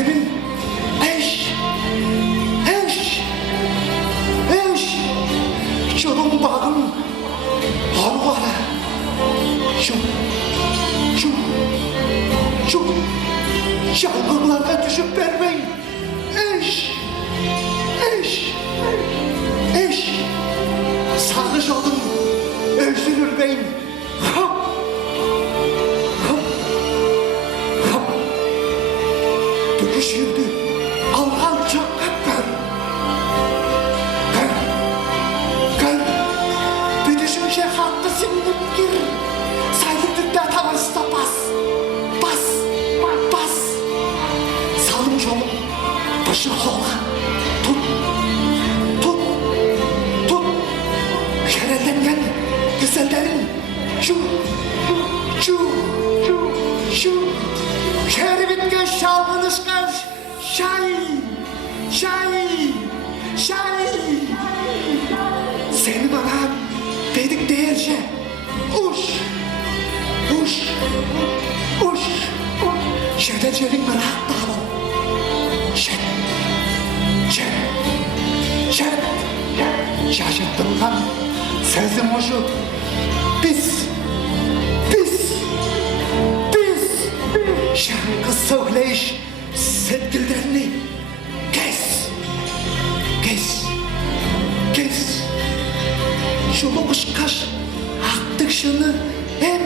Kevin, Şunun bağın harvara. Şu yalgınlarına düşüp vermeyin. Sağış olun, özünür beyin. Dönüş yürüdü, Allah'ın çok gör. Bütün şey hakkı sinirip gir. Saygı Türkler tavasında bas. Salmış olun, başı kola. Tut. Şereflengen güzellerin. Şu. Şehri bitken şalgınız kız. Şay. Seni bana dedik değerce. Uş. Şehdecelik bırak dağılın. Şaşırttırılan sözüm hoşu. Biz. Şarkı söyleyiş sevgililerini kes. Şunu kışkaş aktık şunu hem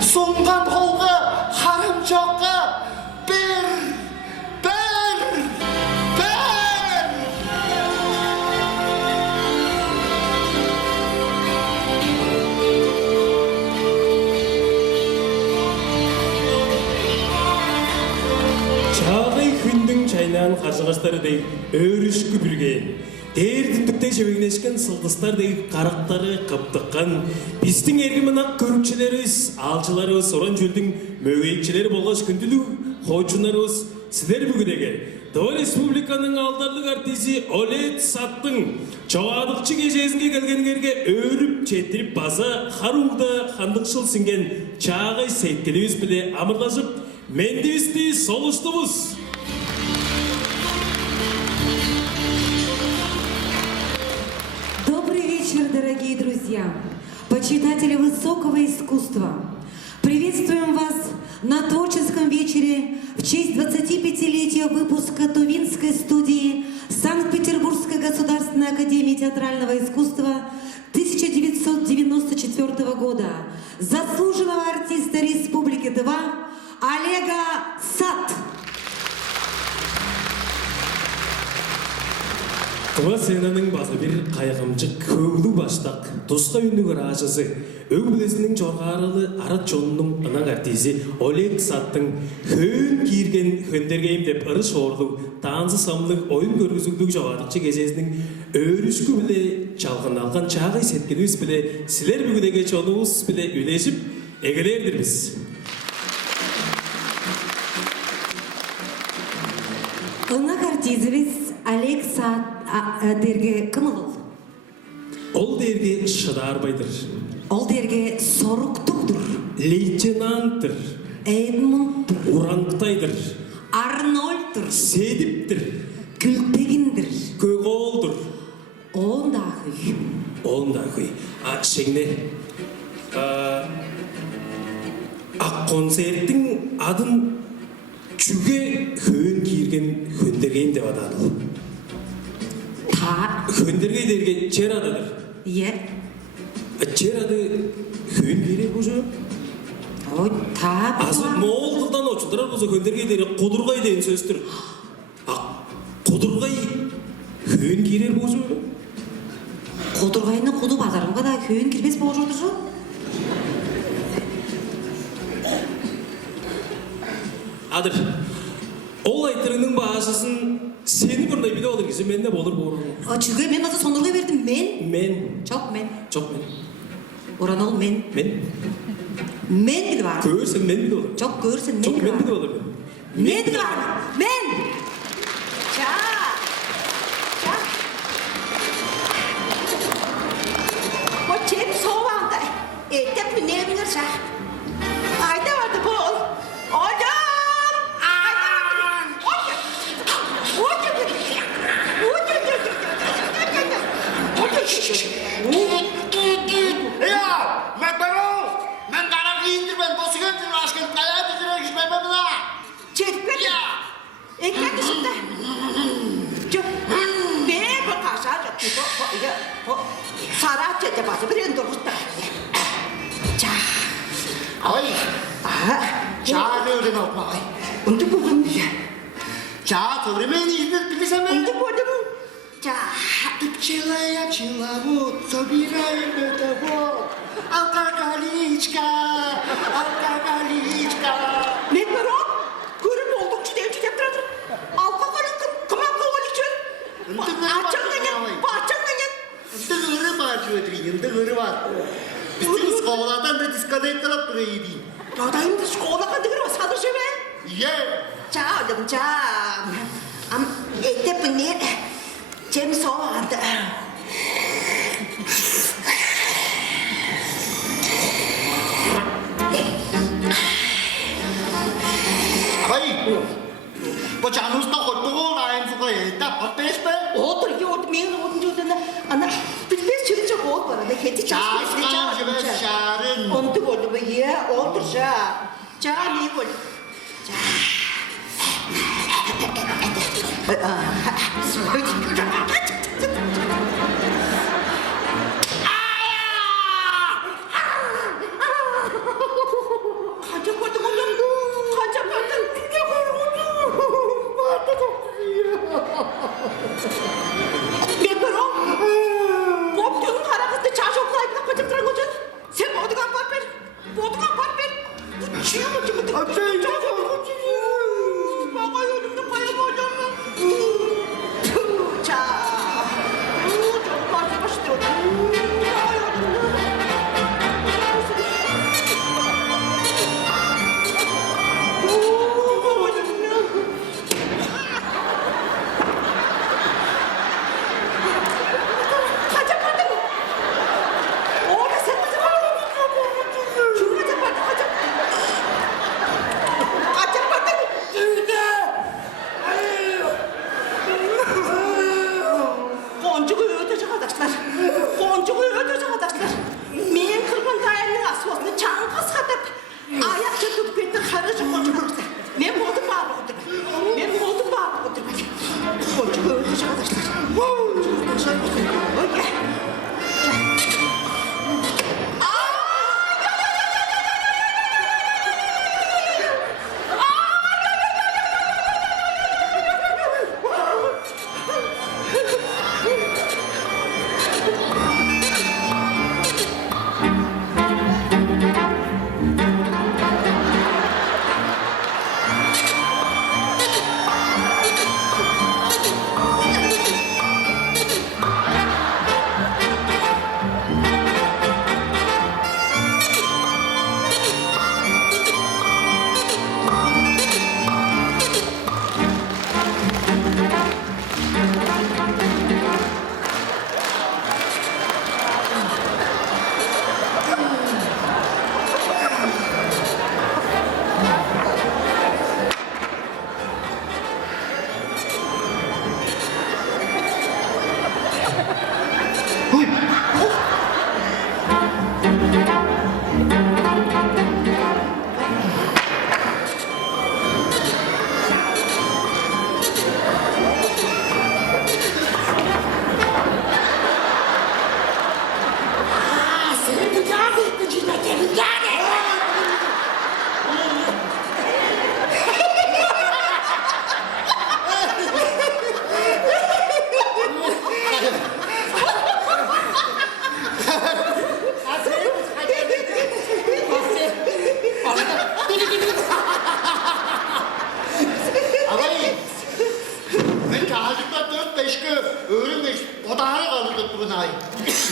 songan kolga harımcakka ber. Çağay күндің чайнан қаржығаштарыдай өрішкі бүрген, дердіндікте жебегінешкен сылдыстардай қарақтары қаптыққан, біздің ергімін-ақ көрікшілеріз, алшыларыз, оран жөлдің мөгейікшілері болғаш күнділі, қойчынарыз, сіздер бүгінеге Дова Республиканың алдарлық артизи Олег Саттың жоғадықчы кежезінге келгенгерге өріп, четіріп база, харуғда хандықшыл сінген Чағай Сейткелебіз біле амырлашып, мендебісті солыштымыз. Добрый вечер, дорогие друзья, почитатели высокого искусства. Приветствуем вас на творческом вечере в честь 25-летия выпуска Тувинской студии Санкт-Петербургской государственной академии театрального искусства 1994 года заслуженного артиста Республики Тыва Олега Сат. Тыва сценаның базы бір қайғымчы көңілі баштақ, тұсқа үнігір ажызы, өңбілесінің жоғарылы арат жонының ынақ артизи Олег Саттың хөн киірген хөндергейім деп ұры шоғырлық, танзы самлық, ойын көргізілдік жоғарықчы кезесінің өрішкі біле жалғын алған Чағай Сейткелебіз біле сілер бүгінеге чонуыз біле үлешіп, егелердірбіз. Ынақ артизіміз Олег Сат дерге кім ол? Ол дерге Шыдарбайдыр. Ол дерге Соруктугдур. Лейтенанттыр. Эдмундтур. Ураңқытайдыр. Арнольдтур. Седіптір. Күлтегіндір. Көғолдыр. Ондағый. Шеңне. Концерттің адын жүге хөн киірген хөндергейім деп адады. Хөндергей дерге чер адыдыр. Е? Чер ады хөн керек бұжы? Ой, та. Азы моғылдан очындырар бұзы хөндергей дерге қудырғай дейін сөзтір. Қудырғай хөн керек бұжы? Қудырғайны құды базарымға да хөн кірбес болып жүрді жо? Адыр, ол айтырының бағашысын сені бұрнай біле олыр кесі, мен де болыр болыр. Жүге, мен база сондырғай бердім, мен? Мен. Жоқ, мен. Оран ол мен. Мен білі бар. Көрсін, мен біле олыр. Жоқ, көрсін, мен біле олыр. Мен біле бар. Мен! Ча! O çep soğandı. Etep mi ne bilirse. Ayda vardı bol. 자, 그래 오빠. 언제 보면 자, 그러면 이들 빌리세면. 언제 보면 자, ipçilaya çilavut, sobiraya metavut. Alkagaliçka, alkagaliçka. Ne var o? Görüp oldukça devçi yaptırdım. Alpakalın kımak kovan için. Bahçanganyan. Dıgırı var şöyle, dıgırı var. Biz kovaladan da diskadayı kalıp duruyor diyeyim. Dadayım da şkolaka dıgırma sadır şebe. Ye. 자, 어dim 자. 이때 분이 재밌어한다. Hayır. Bu canımızda hotdoğu olayım sokaya. Da patates be. Otur ki otur meğer otur diyorsun. Ana bir çözünce ol bana. Ne kedi 자, 스카우즈베 샤른. Ontu oldu bu ya. Otur 자. 자, meğer ol. 가져가도 그냥 가져가도 내 거로 봄중 하라한테 자식과 입다 가져들은 거지 새 모두가 빠빼 모두가 빠빼 취하면 좀 먹어요 좀 가요 뭐냐면 자 좀 가져가시더라고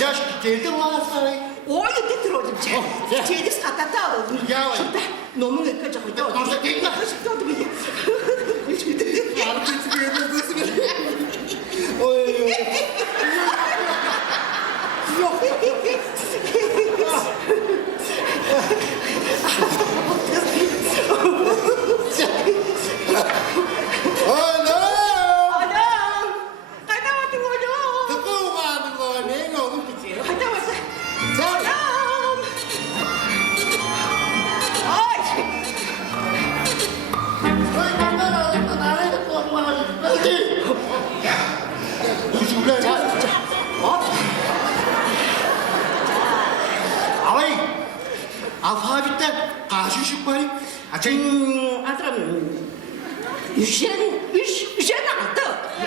Yaş geldi var saray. Oy, ne 들어오지? 제디스 갖다 따오. 야, 와. 좋다. 너무 예뻐져. 감사, 땡겨. 야, 그치, 무슨 bitti. Karşı ışık var. Açayım. Adam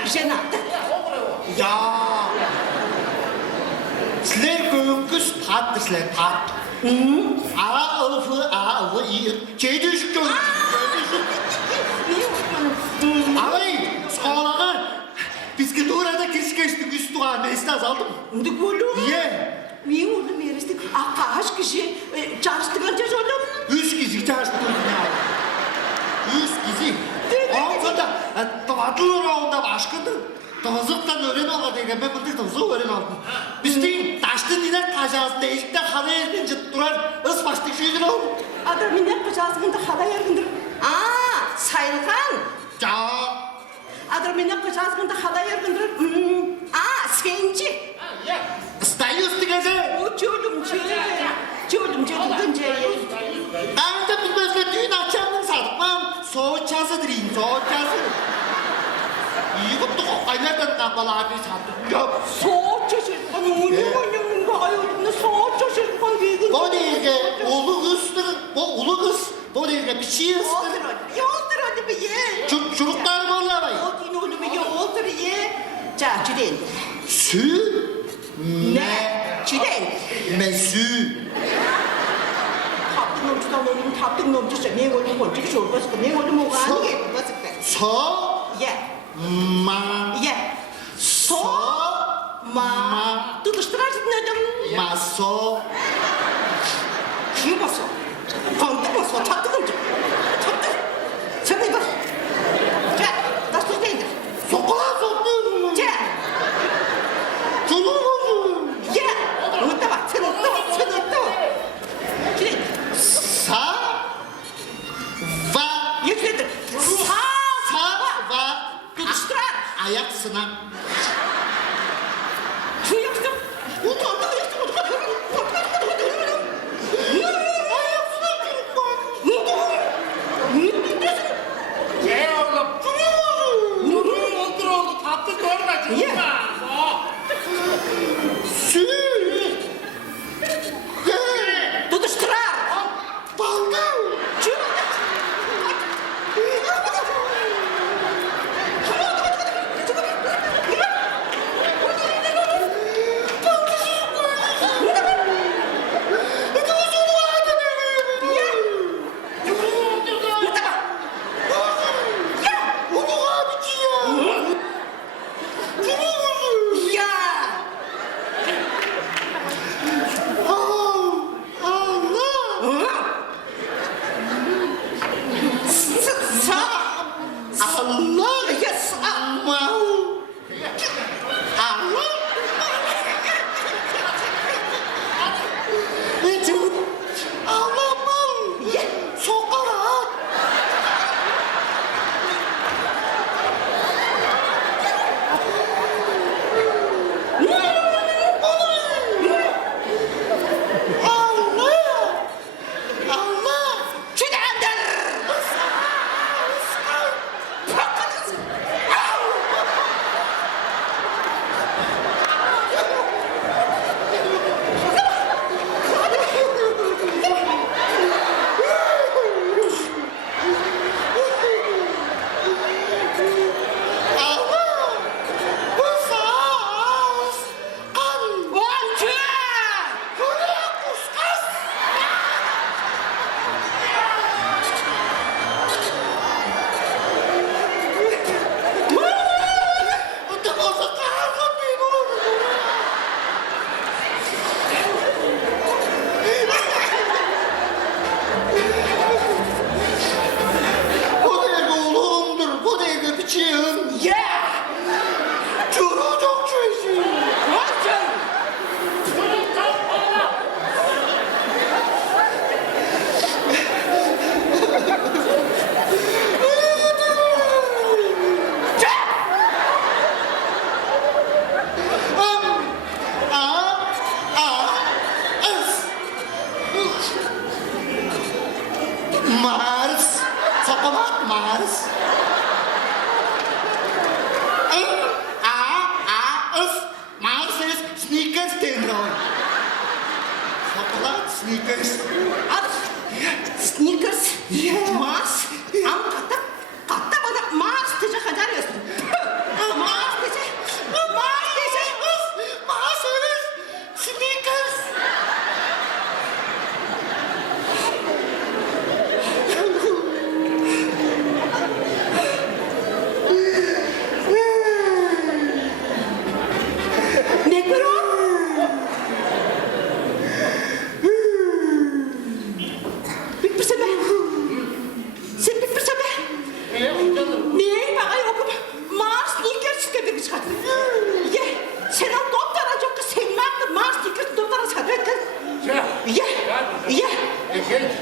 üşen aldı. Ya. Sizler köküz tatlırsızlar tat. Ağı iyi. Şeyde ışık yok. Ağay, sağlağı. Biz ki doğrada kirşkeştik üstü var. Neyse azaldım. Undu bolu. Ye. Niye oldu merestik? Kaç kişi çalıştıktan oğlum. 3 kişi çalıştık ya. 3 kişi. Ondan da tıvatlı onda başkadır. Tavızıktan öğren ola diye ben bıdık tavızı öğren aldım. Biz deyin taşlı dinek kajasında eşikte halı erdince durar. Is başlık şu yüzün oldu. Adam minnet kocasında hala yargındır. Sayılkan. Ya. Adam minnet kocasında hala yargındır. Senci. Stay üstü gece. O çocuğum. Anca biz böyle düğün akşamını sardıkmam. Soğuk çası direyim, soğuk çası. İyi kutlu kokaylardan kabalar bir sardık. Yok. Soğuk çeşit. Soğuk çeşit. Bu değil ki ulu kızdır. Bu ulu kız. Bu değil ki bir şey ısıdır. Yoldur hadi bir ye. Çocuklar varlar vay. Odin oğlum ye, oldur ye. Çiden. Sü. Ne? Çiden. Mesü. Taptık nomcudan oğlum, taptık nomcusu. Ne oğlum boncuk çorbası, ne oğlum o gani ye. So. Ye. Ma. Ye. So. Ma. Tutuşturarsın dedim. Maso. Kim basın? Tanıdık mı? Taptık nomcu. Taptık. Sen ne bak? Gel. Nasıl değildir? Sokulan soktum. Gel. Çoluk olsun. Ye. Unutma bak. Sen unutma bak. Çiden. Sa. Va. Yükledir. Sa. Va. Tutuşturar. Ayak sınav. Şu yaptım. Utandım yaptım. Ne oğlum? Oldu. Tatlı görme çocuklar. Sü. Tutuşturar. Baldı. Ulu abici ya. Ya. Allah. Sa. Allah. Yes. Mau. Allah. Vücut. Allah'ım. Sokarak. Allah. Allah. Çidendir. Allah. Bu saz. Kan. Boncuk. Kuruyor kuskas. Untuk masuk kangen nih dulu. Bu da oğlumdur, bu da biçim. Ya. Çocuk çocuğu. Boncuk. Mars. Sokomak Mars. Mars is sneakers tenroy. Chocolate sneakers. At.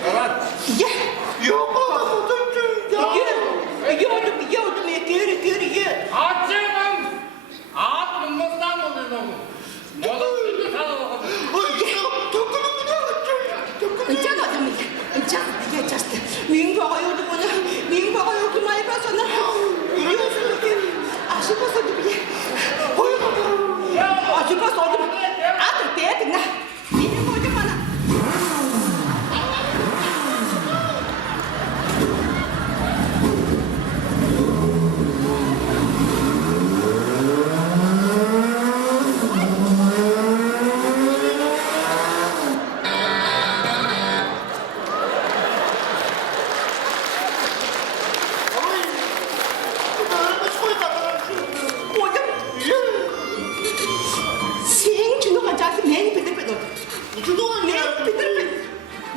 Arat. Ye. Yok oğlum. Yiyordum ye. Açığım. Ağzım mızdan oluyor. Molosunu salalım. Мен бағайырдым оны, мен бағайырдым айбасаны. Ашыпас оды біле. Ашыпас оды. Атыр бәдің, менің ойдым ана. Ойдым. Сен жүнуған жасы мен білдірпен оды. Мен білдірпен.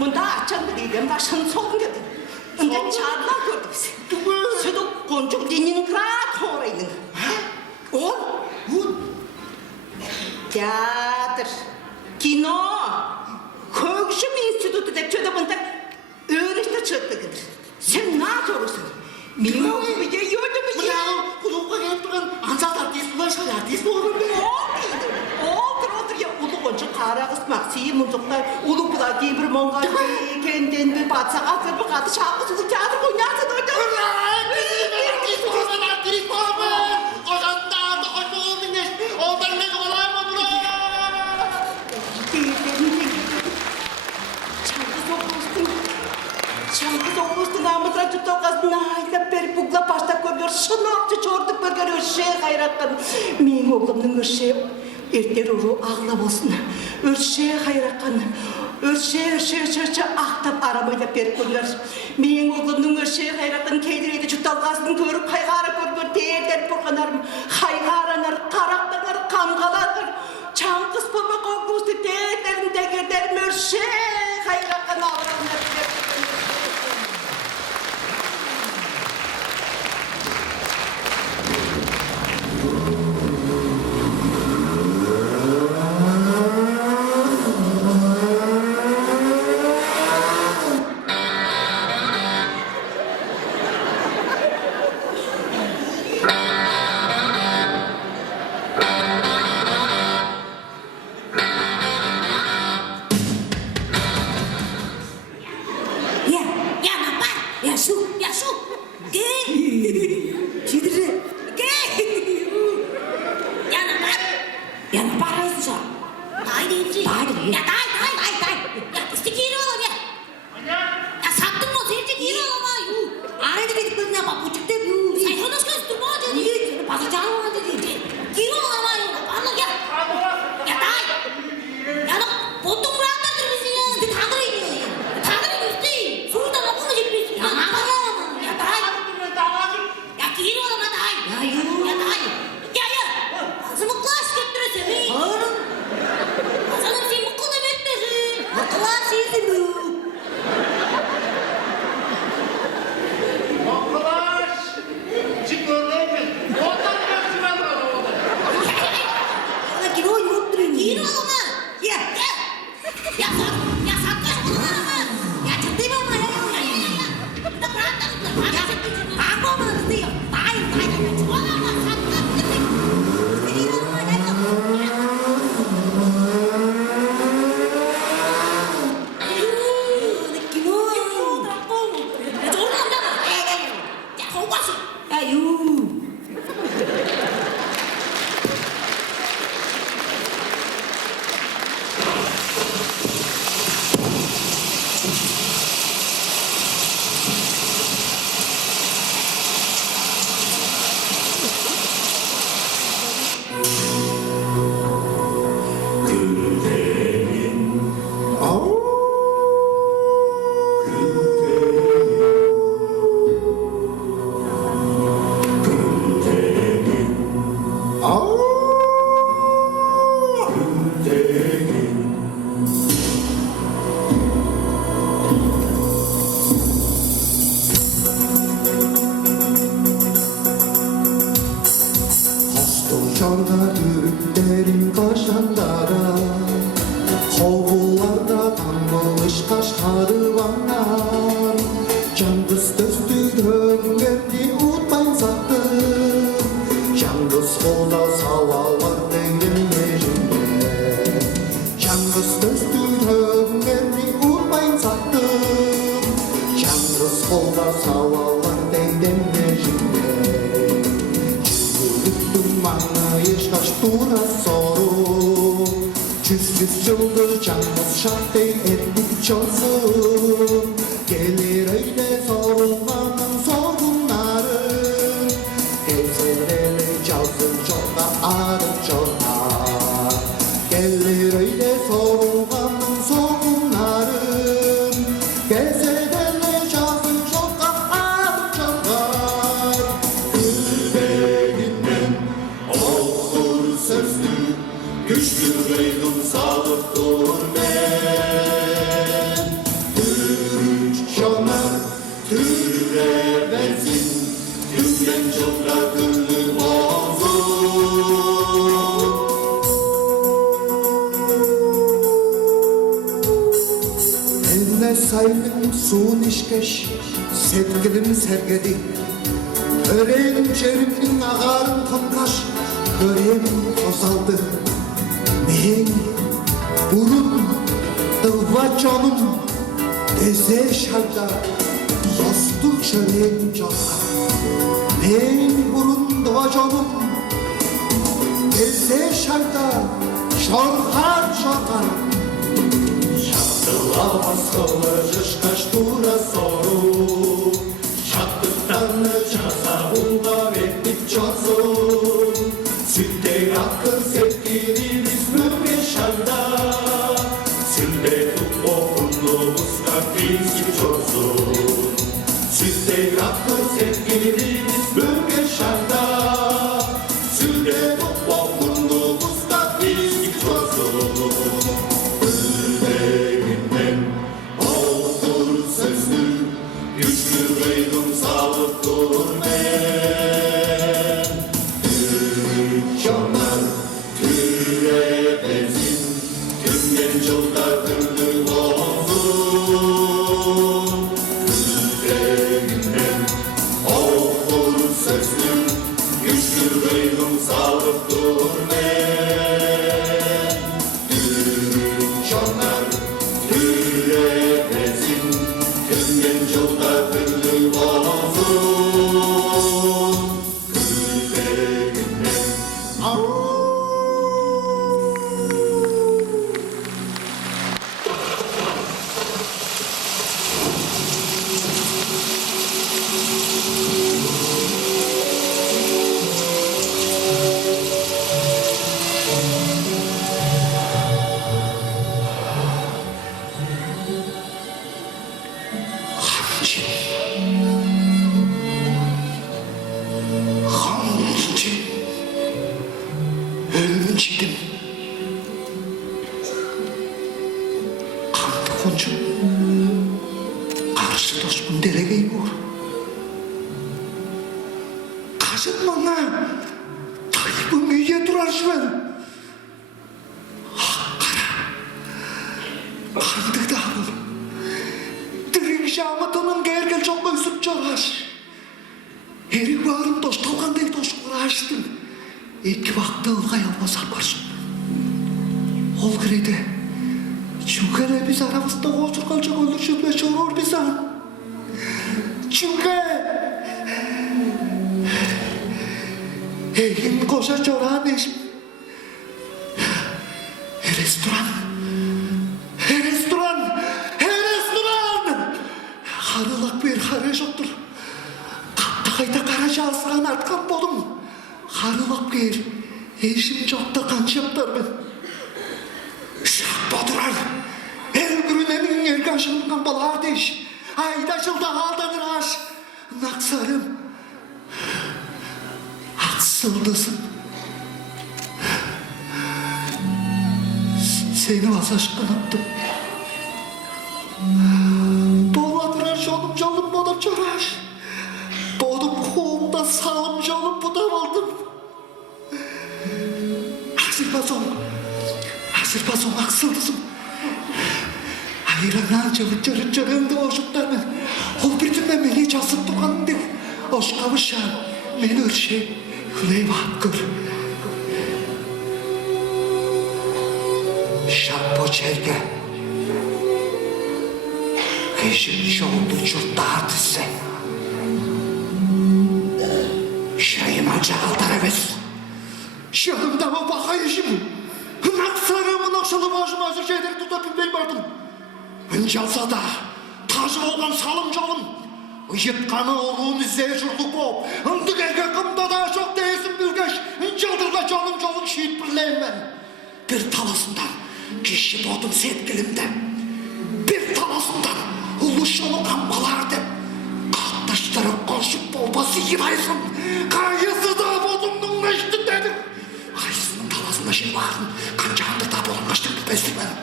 Мұнда açan деген башын соғын кеді. Үнде чарла көрді біз. Сөдік қонжық Ленинград орайдың. Ол? Театр, кино, көкшім институты деп сөді бұнда өрішті чөтті кедір. Сен нағыз орысың. Мен өкімеге өдім Мына құлыққа келіп тұрған ансат артист бұлар шай артист болған бе? Отыр, я ұлы қоншы қарағыз мақсиы мұнзықтай ұлы бұла кейбір мұңға кенден бір батса қатыр бір қаты шағыз ұлы театр ойнарсын ойды. Артист болған артист болған. Қожанда арды қоймағыл мінеш. Олдар мен олайма бұлар. Çankız oğuzun amıdra tutoğazın ayda bir bugla başta görüyor. Şınakçı çorduk bir görüyor. Hayratkan. Мен oğlumның örşe erter uru ağlap olsun. Örşe hayratkan. Örşe ақтап арамайда беріп көрілер. Мен oğlumның örşe hayratkan кейдірейді жұтталғасын көріп қайғары көргөр дердер бұрғанарым. Қайғаранар, қарақтанар, қамғаланар. Çankız болмақ оғызды дердерін дегердерім örşe hayratkan ağlanар. Çorda türklerin kaşandara Hovullarda tanılmış kaşları var жанар Жаңғыз төстігімді ұтпайын сақтым Жаңғыз қолда сауалар деген мерінде Жаңғыз төстігімді ұтпайын сақтым Жаңғыз қолда сауалар деген мерінде Жүргіліктің маңы ешқаш тура сору Жүз жылdır canımız şartey ettik çoğsun Gelir öyle sorunlarının sorunları Gezereli çalsın çorda arıp çorda Gelir öyle sorunlarının sorunları Gezereli çalsın çorda arıp çorda Yüreğinden olur sözlü Güçlü reydum sağlık dur men Türk şanar, türe benzin Tümgen çokta gönlü bozun Eline saydım suun işkeş Sevgilim sergedi Öreğim çerimnin ağarım kankaş Öreğim tozaldı Men burun ılva canım Deze şarda Yastık çöreğim canla Men burun ılva canım Deze şarda Şorkar şorkar Şartılamaz kılıcış kaç dura soru Şartıktan çasa bunlar ettik çazım Sütte yakın sevgilimiz mümkün şarda Sütte okunduğumuz kalbimiz çözüm Sütte yakın sevgilimiz mümkün şarda Sütte okunduğumuz kalbimiz çözüm Yüreğinden olur sözlü Güçlü reydum sağlık dur men Şanlar türe benzin Tümgen çolda gönlü bozun Yüreğinden olur sözlü Güçlü reydum sağlık dur men Şanlar türe benzin Tümgen çolda gönlü bozun Yüreğinden Hamci Ölmüştüm Kandı koncu Karşı dostum deregeyi vur Kaşın bana Tayyip'im üye durar şüven Kandı da Dirin şamatının gel çok özüp çalaş Eri varım dost olgandek dostluğunu açtın. İki vakti ılgay almasa barsın. Ol kireydi. Çünkü biz aramızda otur kalacak öldürüşüp çorur biz an. Çünkü Egin koşa çoran eşim. Restoran. Harılak bir harı yoktur. Kayta karaca aslan artkan bolum. Harılak bir eşim çokta kançaptar ben. Şak bodurar. El gürünenin ergan şılıngan balar deş. Ayda şılda aldanır aş. Naksarım. Aksıldısın. Seni vasaşkın attım. Doladırar canım bana çoraş. Doğdum kovumda sağım canım budam aldım. Hazır bazon aksıldısın. Кайраңан жырынды ошуктармен ол бирдиме мени жазып турган деп ошкабыша мен өрше хүлейп ап көр. Шаппо черге кешин жолду журттар десе шайыма жағалтар емес. Шағымдама бақа ешім. Нақсарымын ақшалы башым азыр жайдар тұтап білмей бардым. Үн жалса да, тажы болған салым жолым. Ұйытқаны олуын іздей жұрдық боп. Үндік әрге қымда да жоқ дейсін білгеш. Үн жалдырға жолын шейт бірлеймен. Bir talasından kişi bodum sevgilimde. Bir talasından uluşunu kambalardı. Kalktaşları konuşup bolbası yıraysın. Kayısı da bodumdun neşti dedim. Kayısının talasına şey varın. Kancağında da bolunlaştım bu bestirmenim.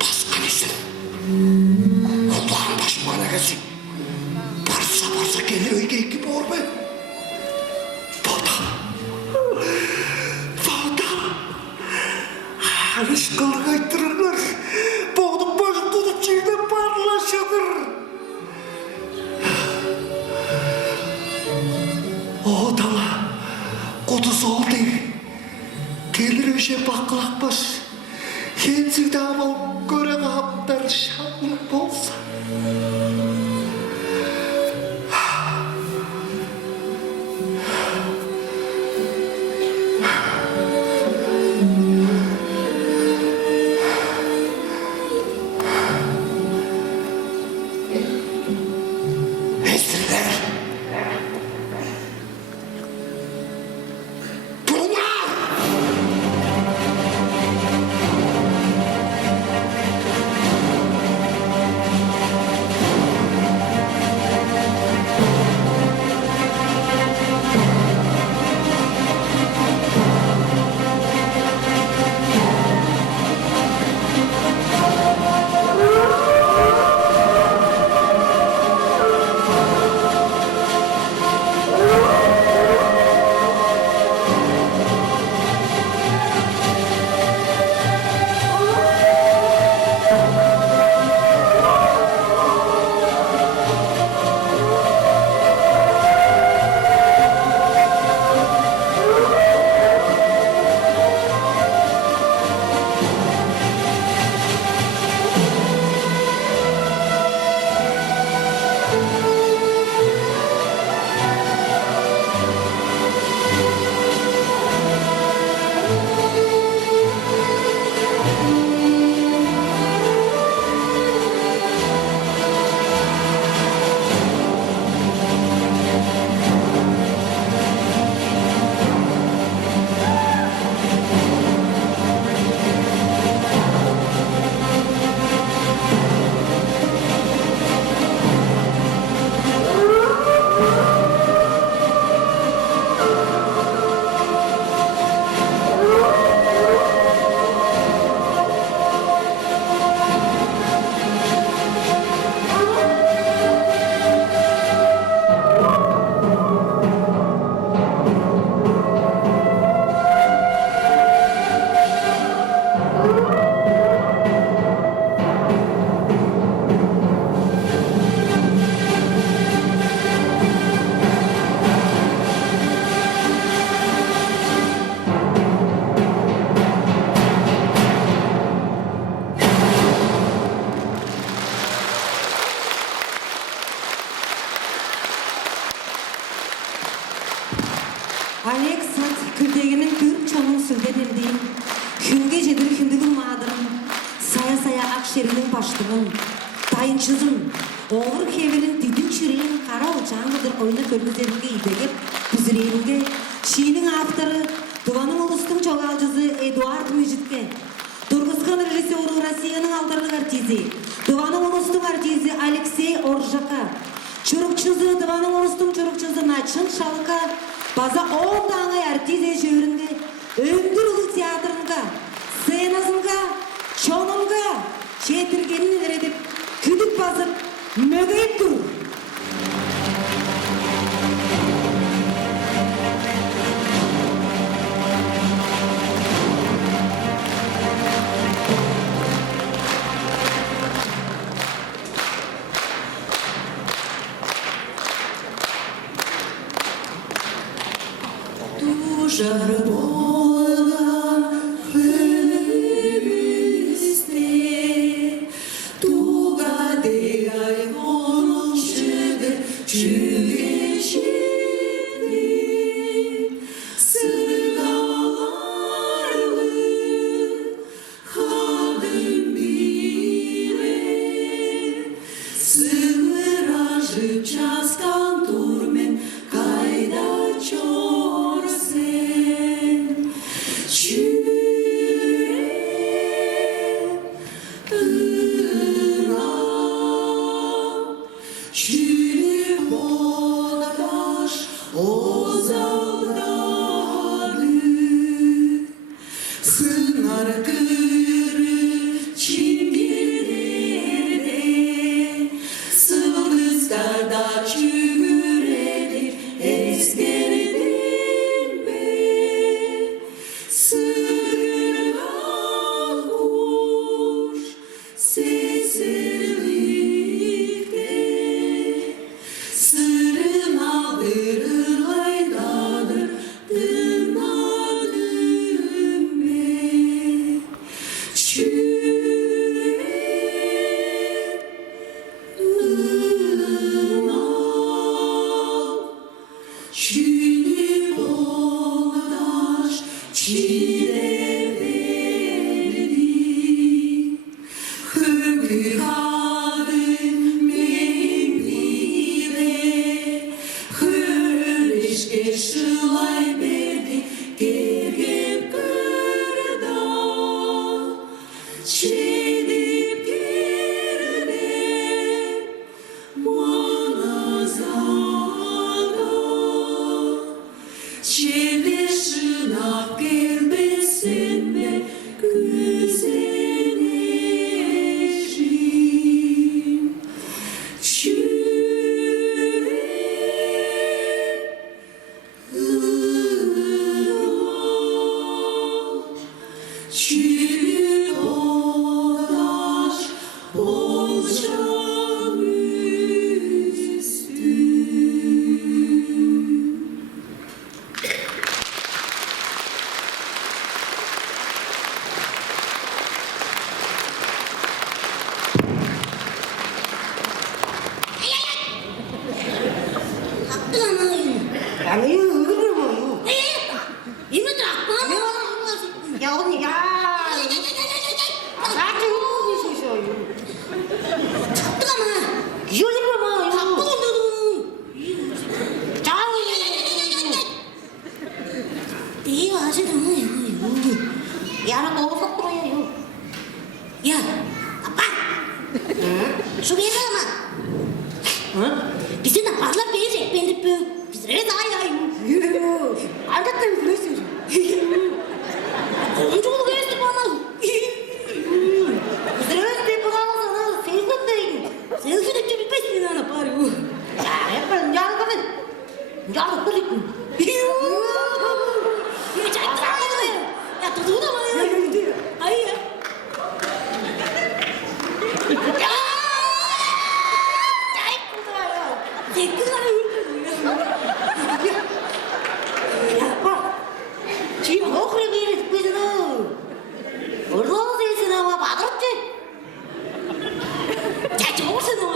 Baskan isim. Allah'ın başıma ne gelsin. Barsa gelir öyle iki bor be. Aliş kılgaytırırlar. Boğdum başı tutup çiğde parlaşadır. O dala kutusu oldu. Gelir öşe bakılakbaş. Yensi de amal gören haptar şanlık bolsa. Александ күлдегінің көріп чоңын сүлден елдейін. Хүнге жедір хүндігін мадырын, сая ақшерінің баштығын, тайыншызын, оғыр кевелін түйдің шүрейін қара ұлчаңғыдыр ойны көргізерінге идегеп, бүзірейінге, шиінің авторы, Туаның ұлыстың çoğalcısı Эдуард Müjitke, Turguskan режиссеры Россияның алдарлық артизи, Туаның ұлыстың артизи Алексей Оржака, Çurukçuzu, Туаның ұлыстың çurukçuzu Начин Шалка, База 10 таңы артизе жөрінде, өндір ұлы театрынға, сценасынға, чонынға, четіргенін ередіп, күдік басып, мөгейіп тұр. Жар болған өмірімізде туға дегай болушыды жүрген жерде сырғаларлы халдың бире сывыражып жазған турмен қайда чорсен жүрек ырам жүрек болаш озалдады сыңар кірі чимбирерде сылдыздарда жүгіреді ескерден бе сырғал құш сезілікте сырын алдырылайдаdır тырнадым мен жүрек ырмал жүрек болдаш çileleri hübükadım mevlide hürleşke şılay berdi gergep kırda çedip geride manazara çevre şınak gelmesin be güzel eşim çürek ırmak çürük odaş bolcam üstü. 아니, 그러면. 이놈들 아빠. 야, 언니, 야. 나한테 웃고 있어. 잠깐만. 이혼이 뭐. 자, 이거 아시는 뭐야? 야, 나 너무 섣부러요. 야, 아빠. 응? 소개해봐마. 응? Bize de parla verecek beni bu. Bizlere daha yayın. Anlattım biliyorsun. Oyunculuk öğretti bana. Bizlere öğretti bana sana. Seyizlik değil. Sen sürekli bir peşin ana bari. Ya yapalım yarın kadın. Yarın kadın. Ya çay kısalım. Ya tutuğu da bana ya. Ay ya. Ya. 아빠, 지금 뭐 그래 이래 그러잖아. 어디서 나와 받았지? 자, 저기서 나와.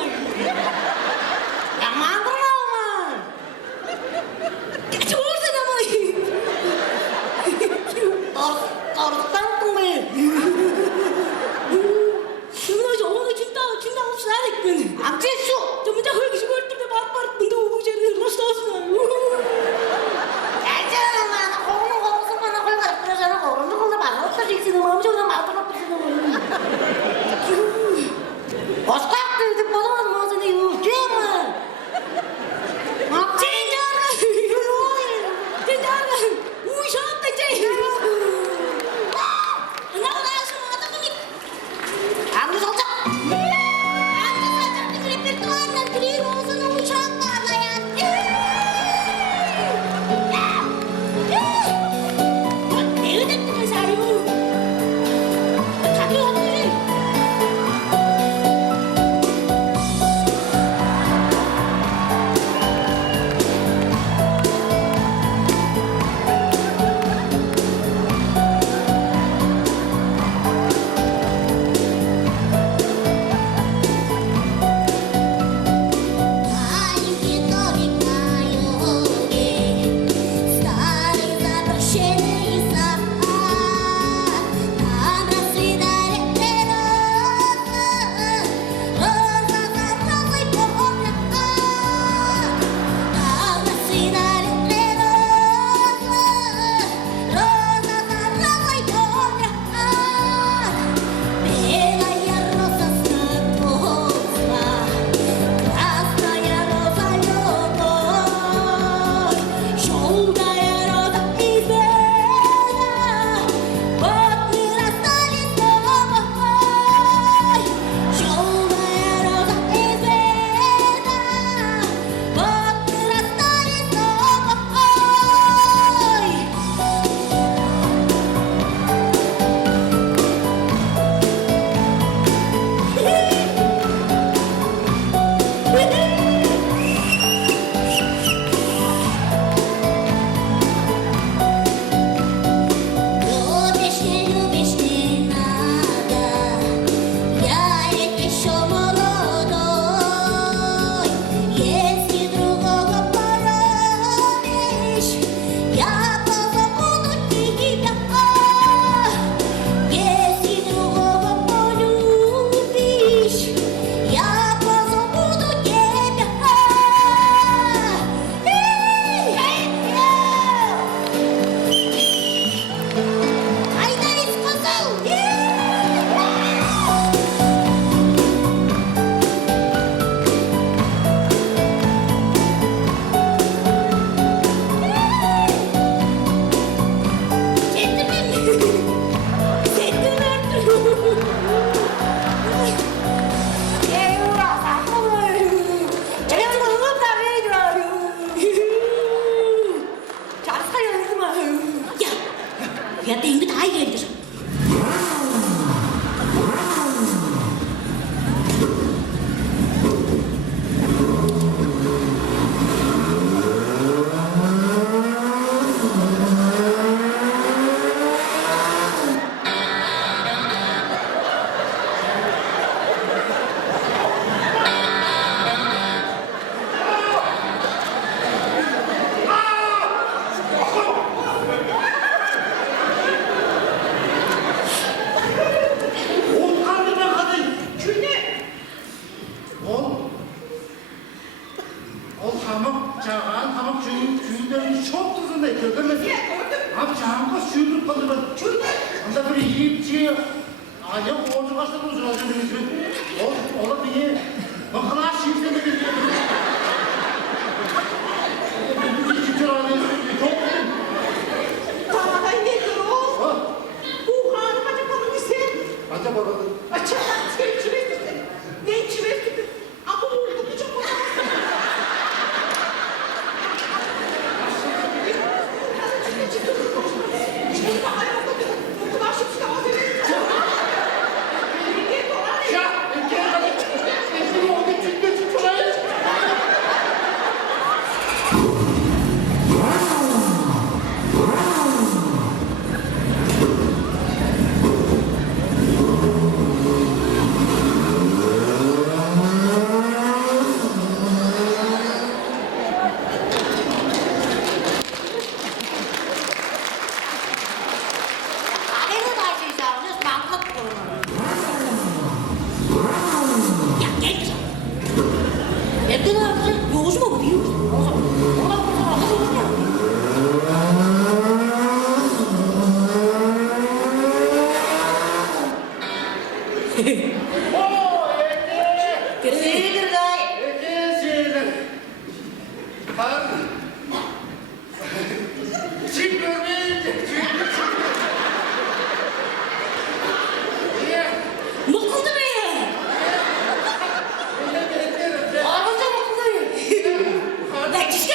야, 만들어 나와. 야, 저기서 나와. 땅콩에. 정말 저거는 진짜 없어 나겠군. 안 됐어. 좀 이따 그렇게 시골 때 바로 근데 오기 전에 러스터스나요. 알잖아. 거는 거기서만 걸가 그러잖아. 거는 걸로 말 없어지지는 엄청나 말도 없어지는. 어스카트 보던 무슨 이유 게임은. 진짜는 우셔다 이제. 나도 나서 나도 안 무섭다. 안 무섭다. O tamam çağan, tamam şuyunların çok tuzunda ediyor değil mi? Abi çağan kız şuyunu kalıyor. Onda bir yiyip şey. Ancak orada başta uzun olacak bir şey. Ola bir ye. Bakın ha şimdi de bir iki tür ailesi çok. Tağday nedir o? Bu hanım acaba bunu sen? Acaba bakalım. Açık sen çivertirsin. Ne çivertirsin? Ama oldu bu çok oldu. Ayrı başlayacağınız mantık ya geç. Evde ne yapacak? Yoğuz mu bu? Kırmızıdır gay. Mıkıldı beni. Ağzı mıkıldı. Ne kişi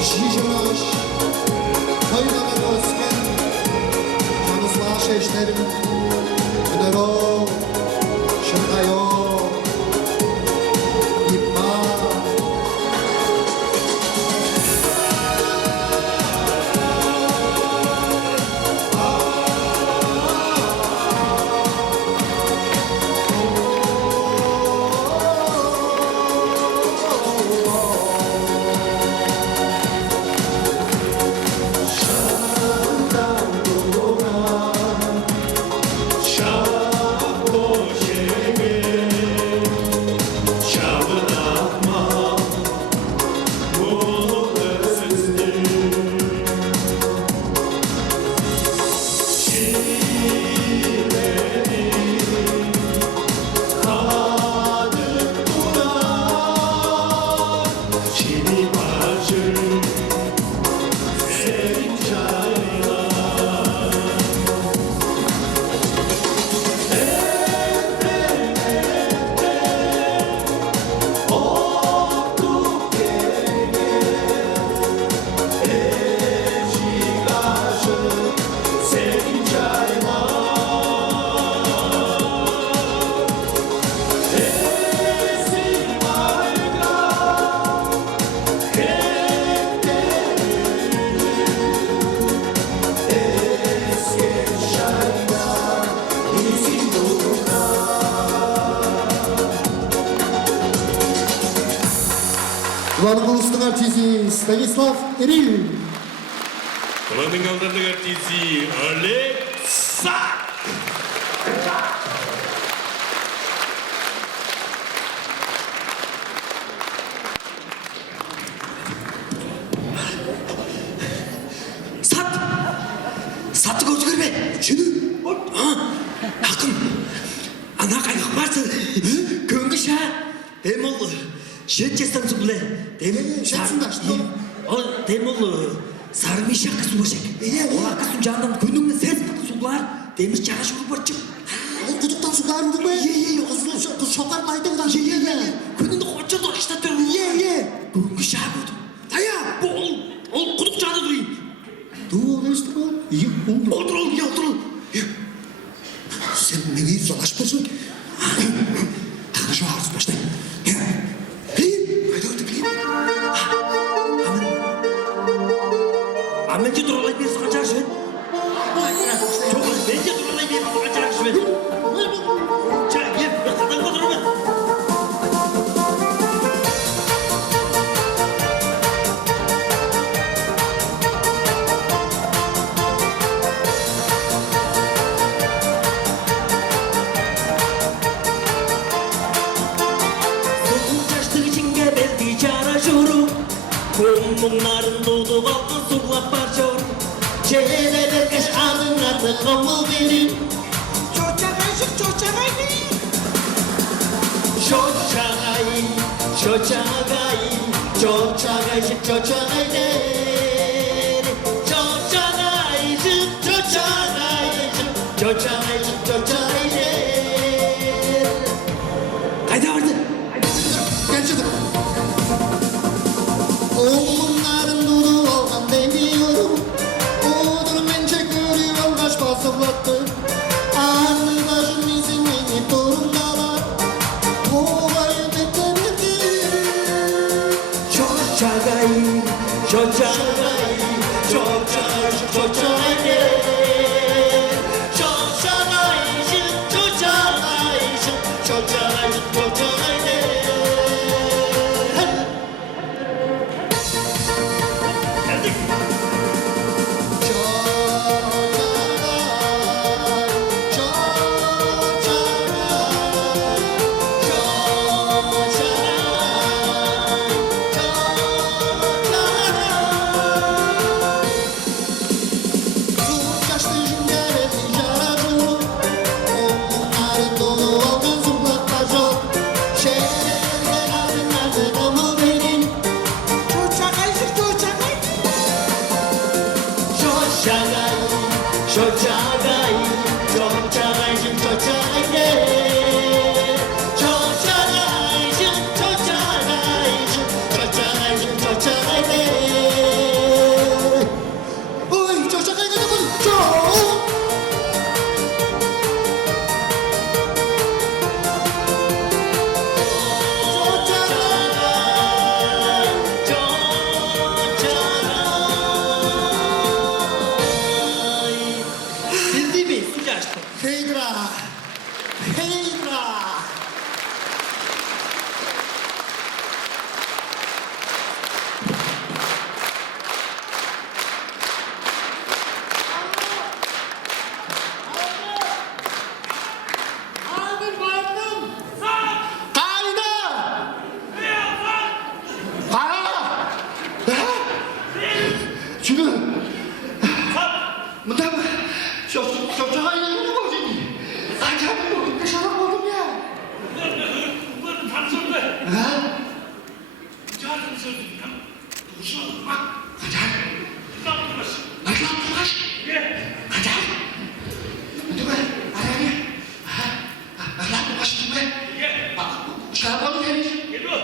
Şişmiş, koymadan özgen, canısla şeşlerim, öner o, şırday o, yıpma. Иван-Гулустың артисі Станислав Эрил. Қаланың алдардың артисі Олег Сак. Сатты көз көрме. Шүні? Ақым, ана қайық барсын. Көңгі ша. Демол, шет жастан сұғылы. Шетсіңдер, что? Демол, сармиша қыз бөшек. Ола қыздың жанынан көңіңі сәз сұғылар. Деміз жаға жүріп барчым. Ол құдықтан судар ұрды ма? Қыз шоқар лайды ұдан. Көңіңді қоча дұрқышта тұрын. Көңгі ша көрдім. Тая, ол құдық жаны тұрайын. Ду, өстір ол. Отыр ол. Sen neyi dolaşmasın? Tanışı ağrısı başta. Haydi ördük liyim. Bence duralay bir sıkıntı açın. Çok az. Bence duralay bir sıkıntı açın. Çay yap. Kadın kadın. Bunların doğduğu altın surlap var çor. Çevrede kış adınlarını kabul verin. Çoçağayşık çoçağaydı. Çoçağayşık çoçağaydı. Kayda vardı. Gerçekten. Onların duru olgan demiyorum. Odur bence görüyor kaç basılattı. Anlı başım izin beni torundalar. Olayı beklemedi. Şunu. Mında mı? Çocuğa ayırıyorum o şimdi. Acaba bugün dışarı oldum ya. Buyurun tanışıldı. Ha? Yardım sözü. Konuşalım bak. Kacar. Yaptırmış. Hadi lan Turgaş. Ye. Kacar. Hadi be. Hadi. Ha? Lan Turgaş dur be. Ye. Bak. Şarabını verir. Geliyor.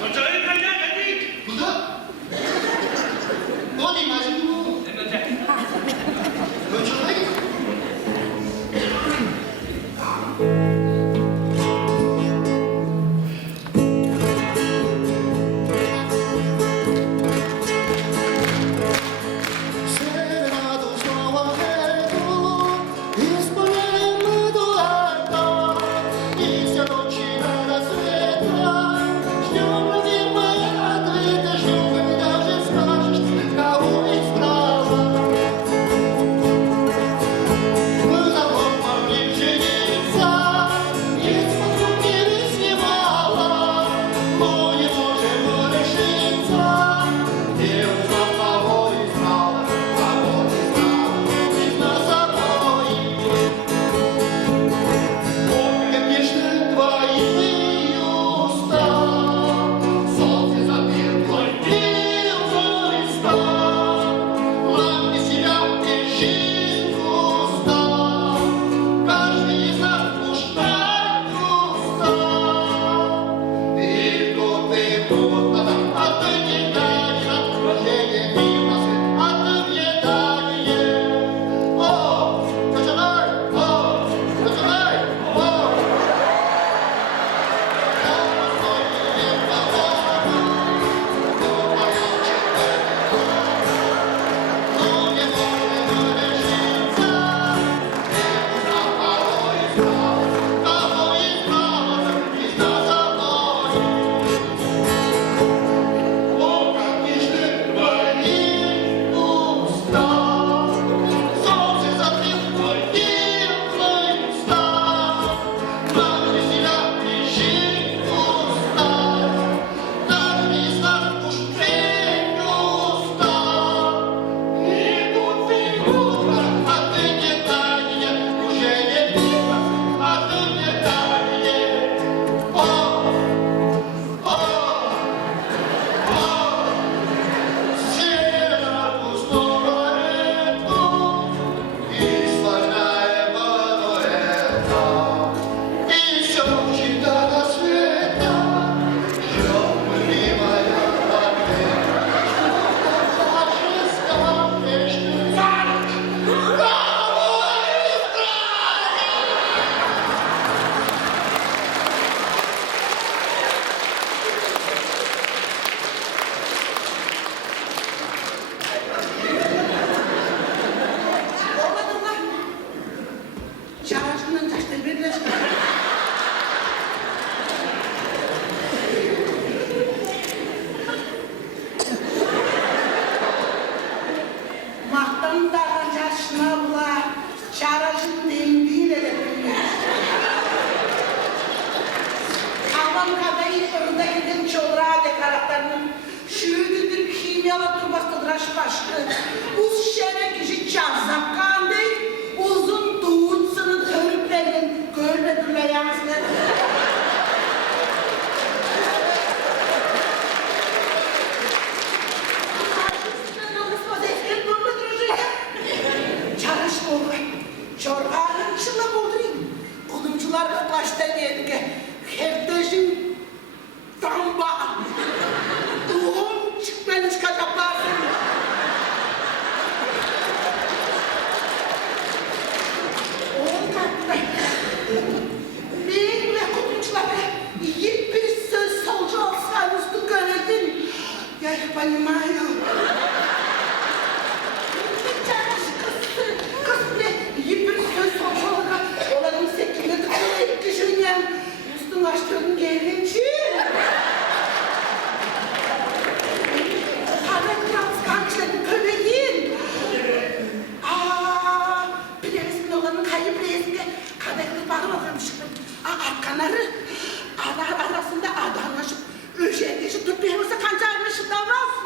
Çocuğu kaynağı geldik. Burada. O değil mi şimdi bu? Emre. Çocuğa git. Serenados no arredo, escolhemos alta, e se a noite nada será, chama de manhã, treta, chuva, me dá gestas, carro estrada. Mas a roupa me higieniza, e se a noite me esquivala, moje more szyca, Deus a favor estrala. Çağrışından taşları birleşti. Mahtan dağdan çarşına bula, çağrışın demdiği de Aman kadayı önünde gidin çoğurağa de karakterinin şüydüdür kimyalı turbasıdır aşk Uz şerek işi çazak kandı, uzun tuğutsunu törüplerin görmedürle yansın. Çarış oldu. Çorğanın içinde buldurayım. Oduncular kaçtan yedik. Herdeşin tamba. Uğum çıkmayın çıkacaklar. Benimle odunculara iyi bir söz solcu olsanız da görelim. Ya yapayım. Açtığın gelinci. Para kral kançların köleğin. Bilemesin olanın kayıp reisine kadehli bağır bakalım çıkın. Arkanları arasında adanlaşıp üşengeçip tutmayamasa kanca ayırmışım davraz.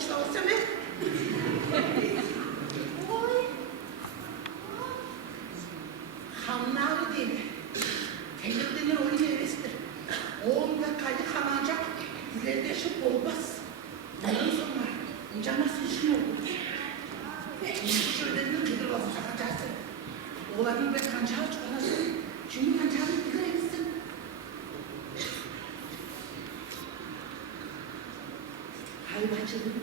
çılamasın mı? Hamlar değil. Temizlenir oyun evesidir. Oğlumda kaydı kanacak, ileride yaşıp olmaz. Ondan sonra canası işin olur. İşi söylenir kıdır olsun sakacaksın. Oğlanın ve kancağı çoğalasın. Çünkü kancağını bilir evisin. Hayvancılığın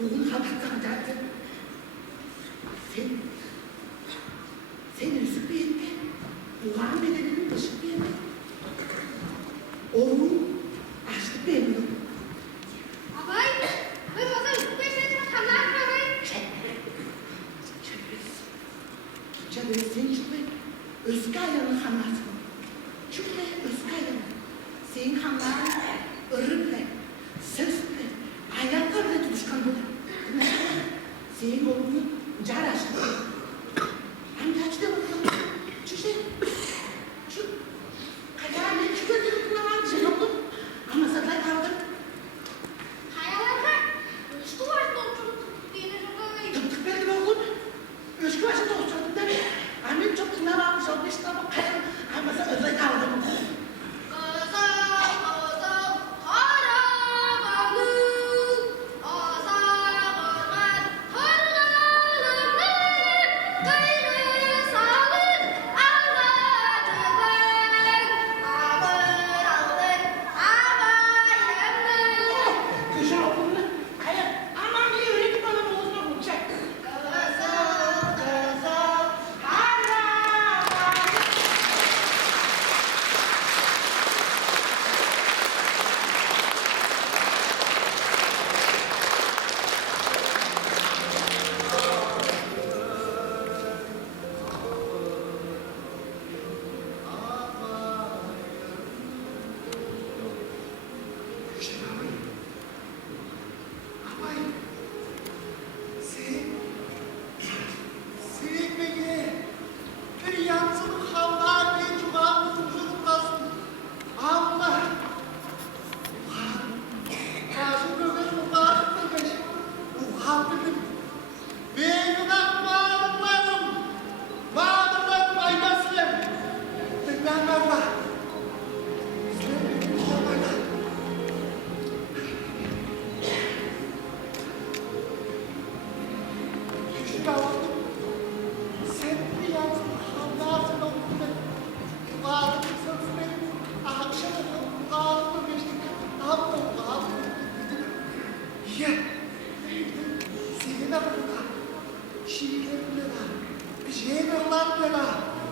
oğlun haber kanacaksın. Sen üzük bir yerde, Uğur'un bedeninin dışı bir yerde. Oğlum açlık bir yerde. Abay, ben fazla üstüne tamam abay. Çabuk sen çünkü Özkaya'nın hanlasın. Çünkü Özkaya'nın senin hanların ırıkla, sesle, ayaklarla tutuşkan olur. Senin oğlunun car açtı. Amca açtı bakalım. Çünkü şu kadar ne çıkıyordu bunlar şey oldu. Ama saklar kaldı. Hayaller üstü var dolçuluk diye böyle. Tıptık verdim oğlum. Özgü başa dosturdum da. Annem çok kına varmış olmuş ama kayın. Ama sen özel kaldım. Güzel oğlum. Kayın. Aman bir öğretim bana oğluna bulacak.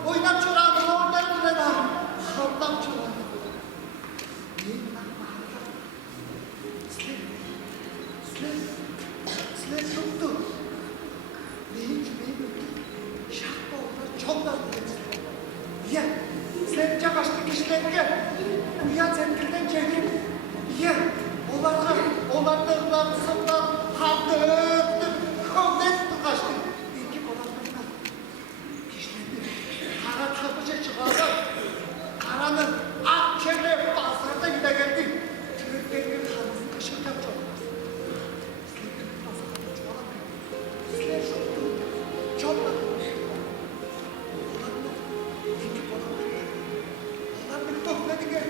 Oynam çorabını oynarım bile daha. Havlam çorabını. Sizler tuttu. Neyin cümeyi öptü. Şah bağlar çok da öptü. Ya, sen çamaştık işlerine. Uyan sen birden çevir. Ya, olanlardan sından hamle öptüm. Kovdet kaçtı. İki olanlardan. İşlendi. Kara kapıcı çıkardı. Karanın ak çevre basarda gide geldi. Türklerin hanısını kaşıracak çok. Sizler şoktu. Çok da. Onlar beni topladı gel.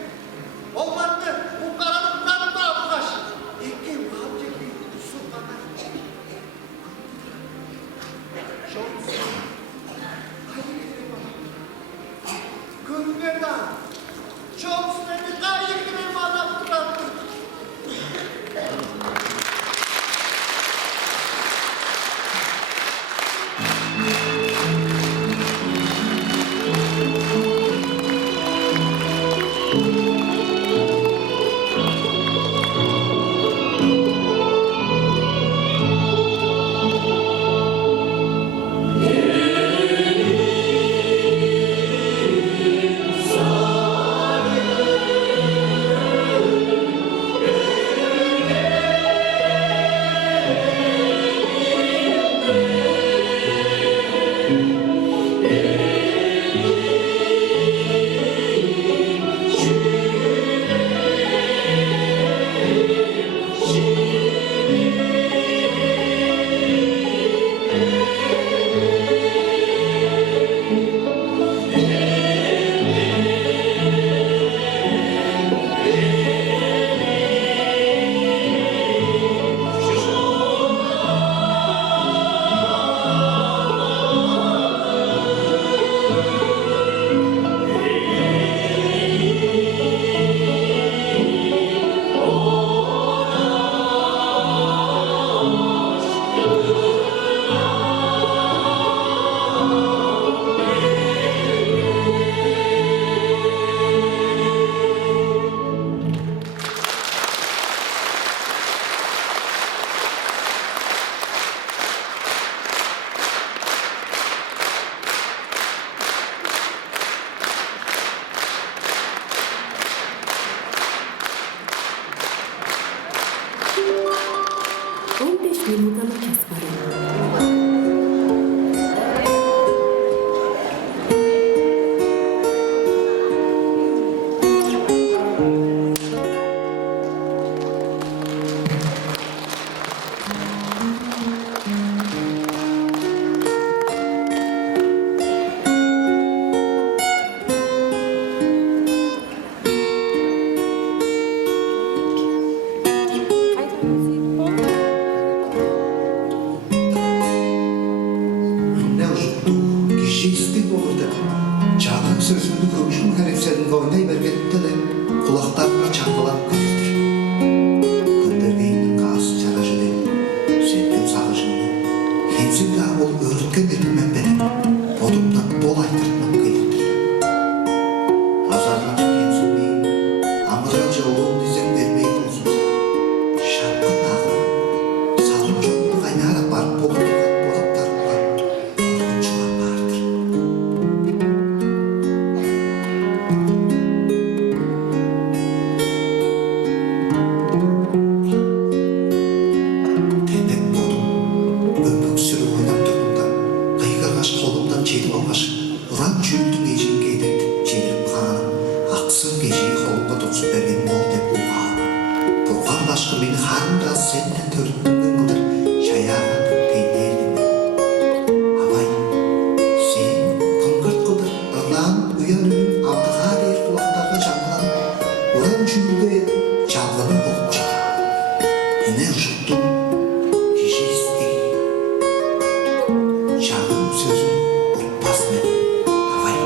Sultanına çarpılan kılıçtır. Göndergeyinin gazı çarajıdı. Sentüm sağışını. Hemzim daha ol öğretken etmem beni. Odumdan bol aytırtmam kıyıldır. Azarlancı hemzim beyin. Amıdıralca oğlum dizim vermeyi olsun. Şarkın ağın. Salın çoğunu kaynara barıp boluptan bolaptar olan. Korkunçular vardır. Tendek bolum. Öpük sürü oynap durdum da. Kıygargaş kolumdan çelip algaş. Uran çüldüm ejin geydet. Çelirip kanım. Aksın geceyi kolumda tutsup bergen bol dep uğağım. Burgan başkı beni harımda senden törüttüğün kadar şayağın teylerdim. Havay, sen kıngırt kadar ırlağın uyanının aldığa der kulağınдағы жаңғылан Uran çüldü çalgının bulup çıkar. Yine ışıttım, kişi isteği. Çağın sözün unutmaz beni. Havay.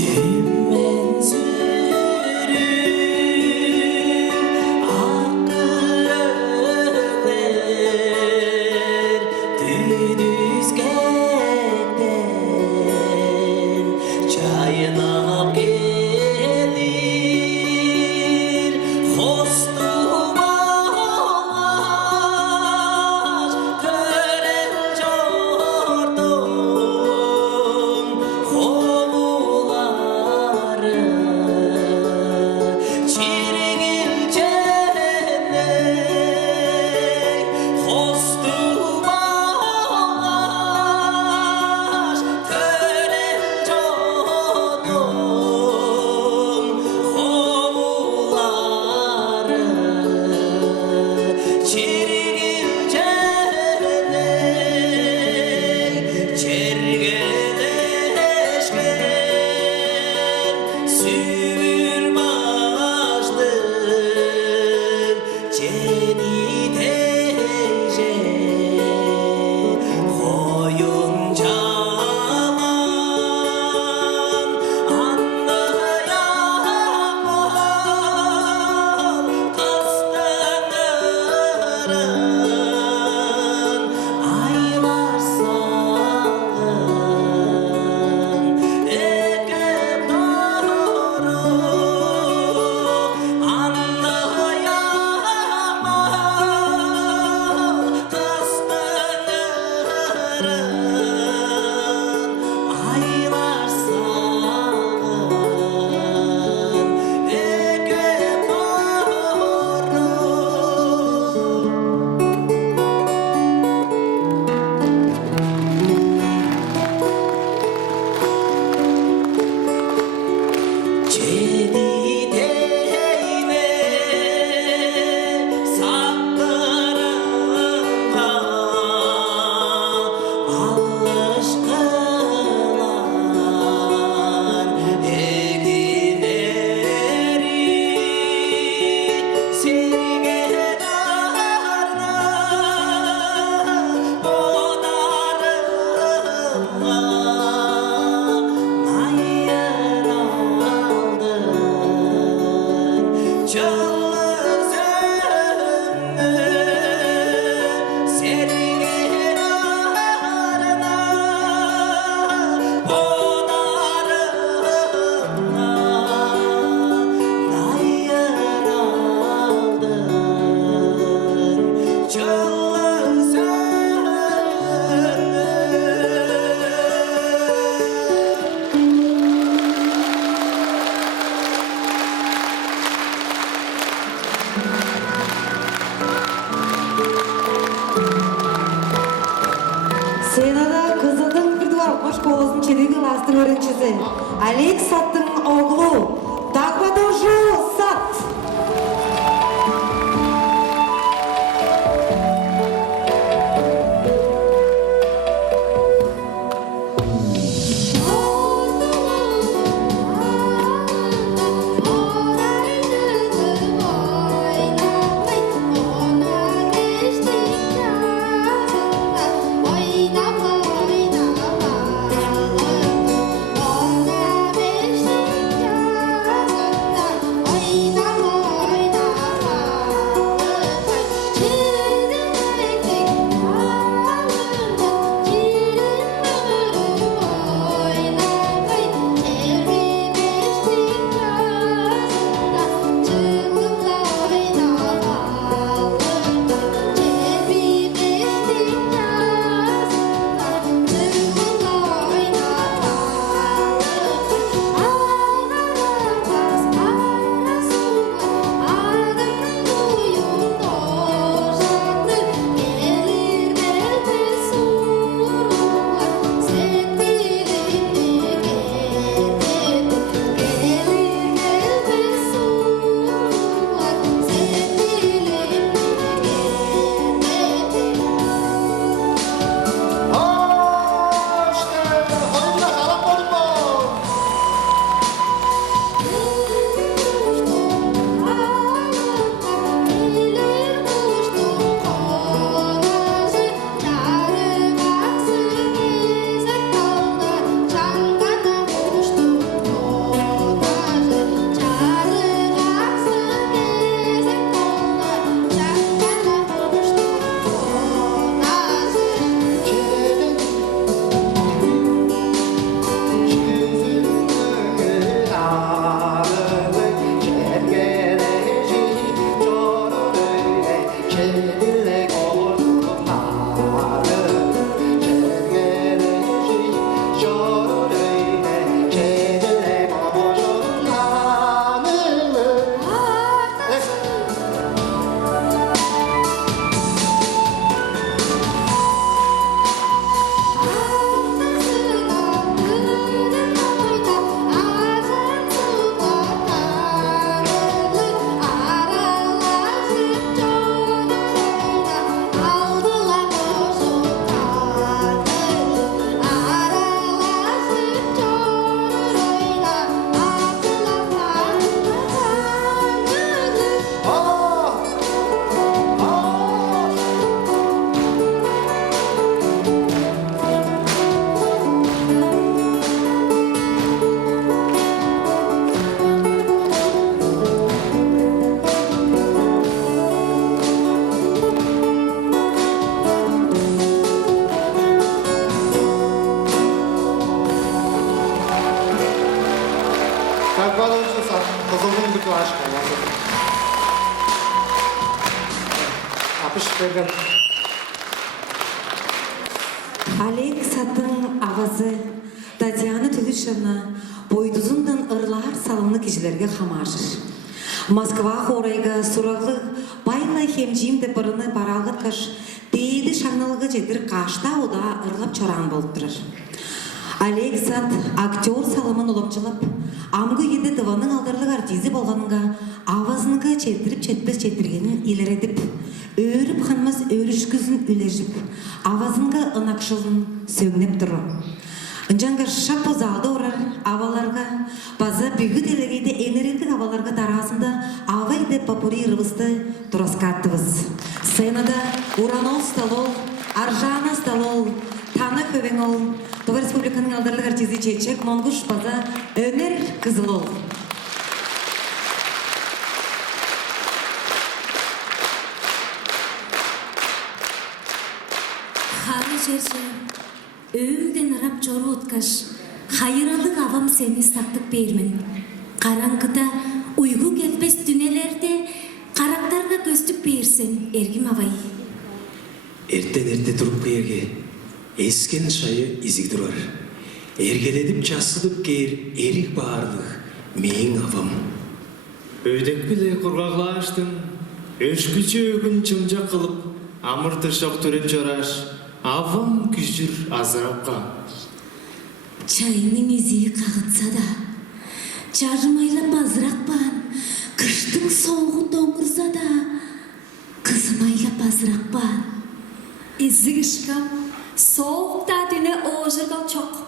Dümen sürür akıl öğler düdüzgenden çayınap gelir hostum ağaç törel jordum hovuları çirgil cennet hostum ağaç törel jordum hovuları çirgil cennet çergeleşken sür başlık ceni teyze koyun caman anlayamam kıstanırım aylar salgın ekip doğru anlayamam kıstanırım aylar salgın ekip doğru Cedi değme saklarımda alışkınlar edileri sevgedarına odarıma ayır aldın çılgın sönmü sergilerine odarıma ayır aldın çılgın sönmü Senada Kızıl'dın bir duvar hoş kovasın çelik klasının öğrencisi. Alek Satt'ın oğlu. Takvadoju Sat. Oyna Saklanırsa kızılın bütün aşkı. Apış bergen. Олег Саттың авазы Татьяна Төлішевна бойдузундан ырлар салымны кижілерге хамажыр. Москва хорайга сурағлы байлай хемжим деп ырыны паралғыткаш дейді шаңнылығы жетір қашта ода ырлап чоран болып тұрыр. Олег Сат актер салымын ұлымчылып, амғы еді дываның алдарлық артизі болғаныңға авазынығы четіріп четпес четіргенін илередіп, өріп қанмас өрішкізін үлежіп, авазынға ынақшылын сөгнеп тұру. Înjangar şap bozaldı orar avalarga, baza büyük delegeyde enerildik avalarga tarasında avaydı papuri rıvısты turaskattыбыз. Сценада Уранол Столол, Аржана Столол, Таны Хөвеңол, Тува Республиканың алдарлық артизі Чечек, Монгуш база Өнер Кызылол. Хары жерже, өңден ырап жору ұткаш, хайыралык авам сені сақтық бермін. Қараңғыда уйгу кетпес дүнелерде қарақтарға көстік берсін, эргим авай. Эртен-эрте туруп кээрге эскен шайы изиг турар. Эргеледип часылып кээр эрик баарлык мээң авам. Өйдек биле кургаглаштын, өшкүчө өгүн чымжак кылып, амыр тышок төрөп жораш, авам күжүр азырапка. Чайының изиі қағытса да, жарымайлап азырақ баан, кыштың соғу тоңырса да, кызымайлап азырақ баан. Изі кышкам, соғып та дүне оғырғал чоқ,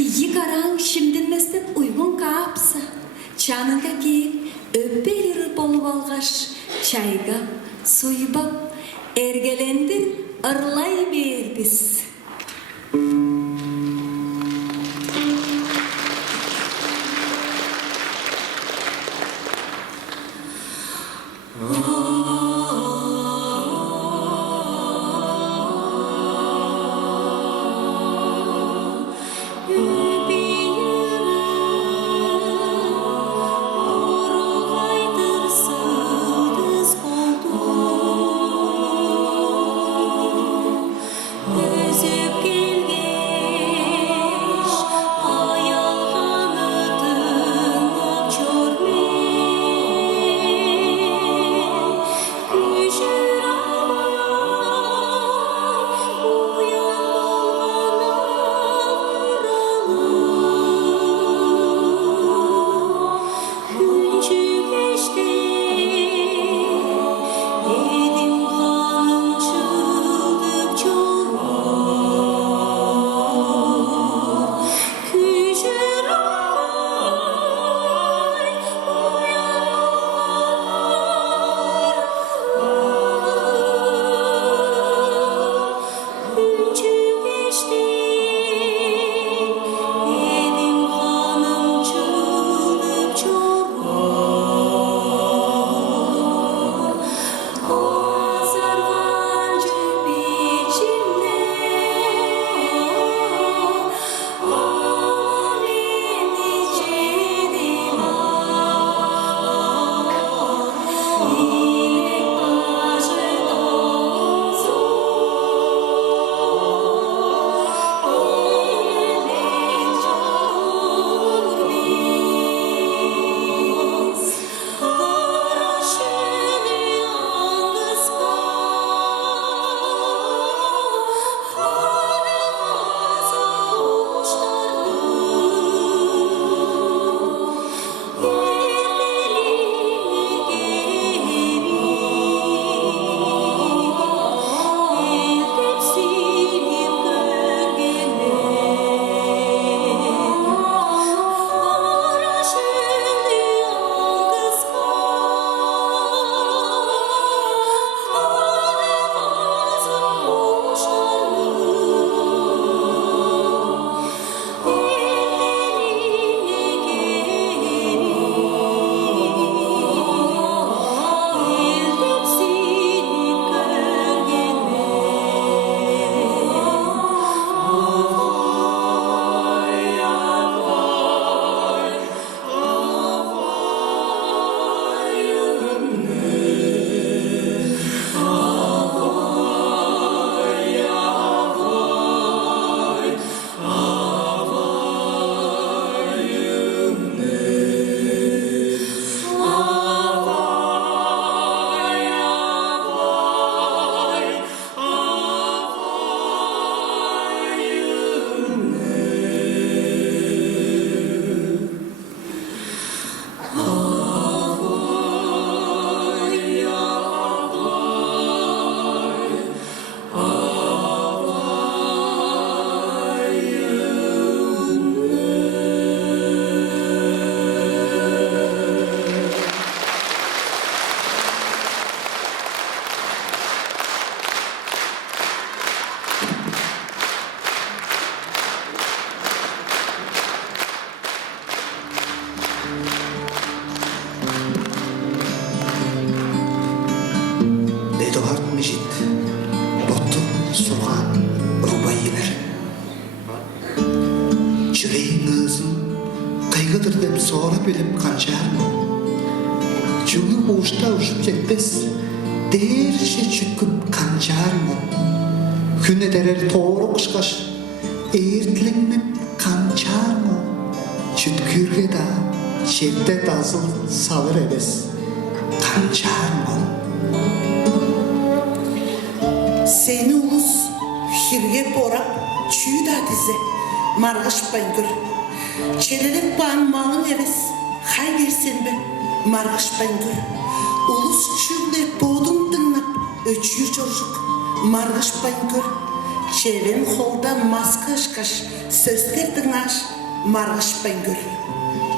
ие қараң шимденместеп уйгун каапса, чаныңға кейіп өппелері болып алғаш, чайға сойбап, эргелендін ырлай бербіз. Öz kançarmı? Çulu uçta uçup jetpes, derişe çüküp kançarmı? Küne derer toğru kışkaş, eğirtlenmep kançarmı? Çütkürge da, şeddet azıl savır ebes, kançarmı? Seni ulus hirge borap çüğü da dize margış bayngır. Çelelek bağın malın eves hay dersen be margış bayngır. Ulus çüğle bodum tınlap öçüyü çocuk margış bayngır. Çelen holda maska ışkaş sözler tınlaş margış bayngır.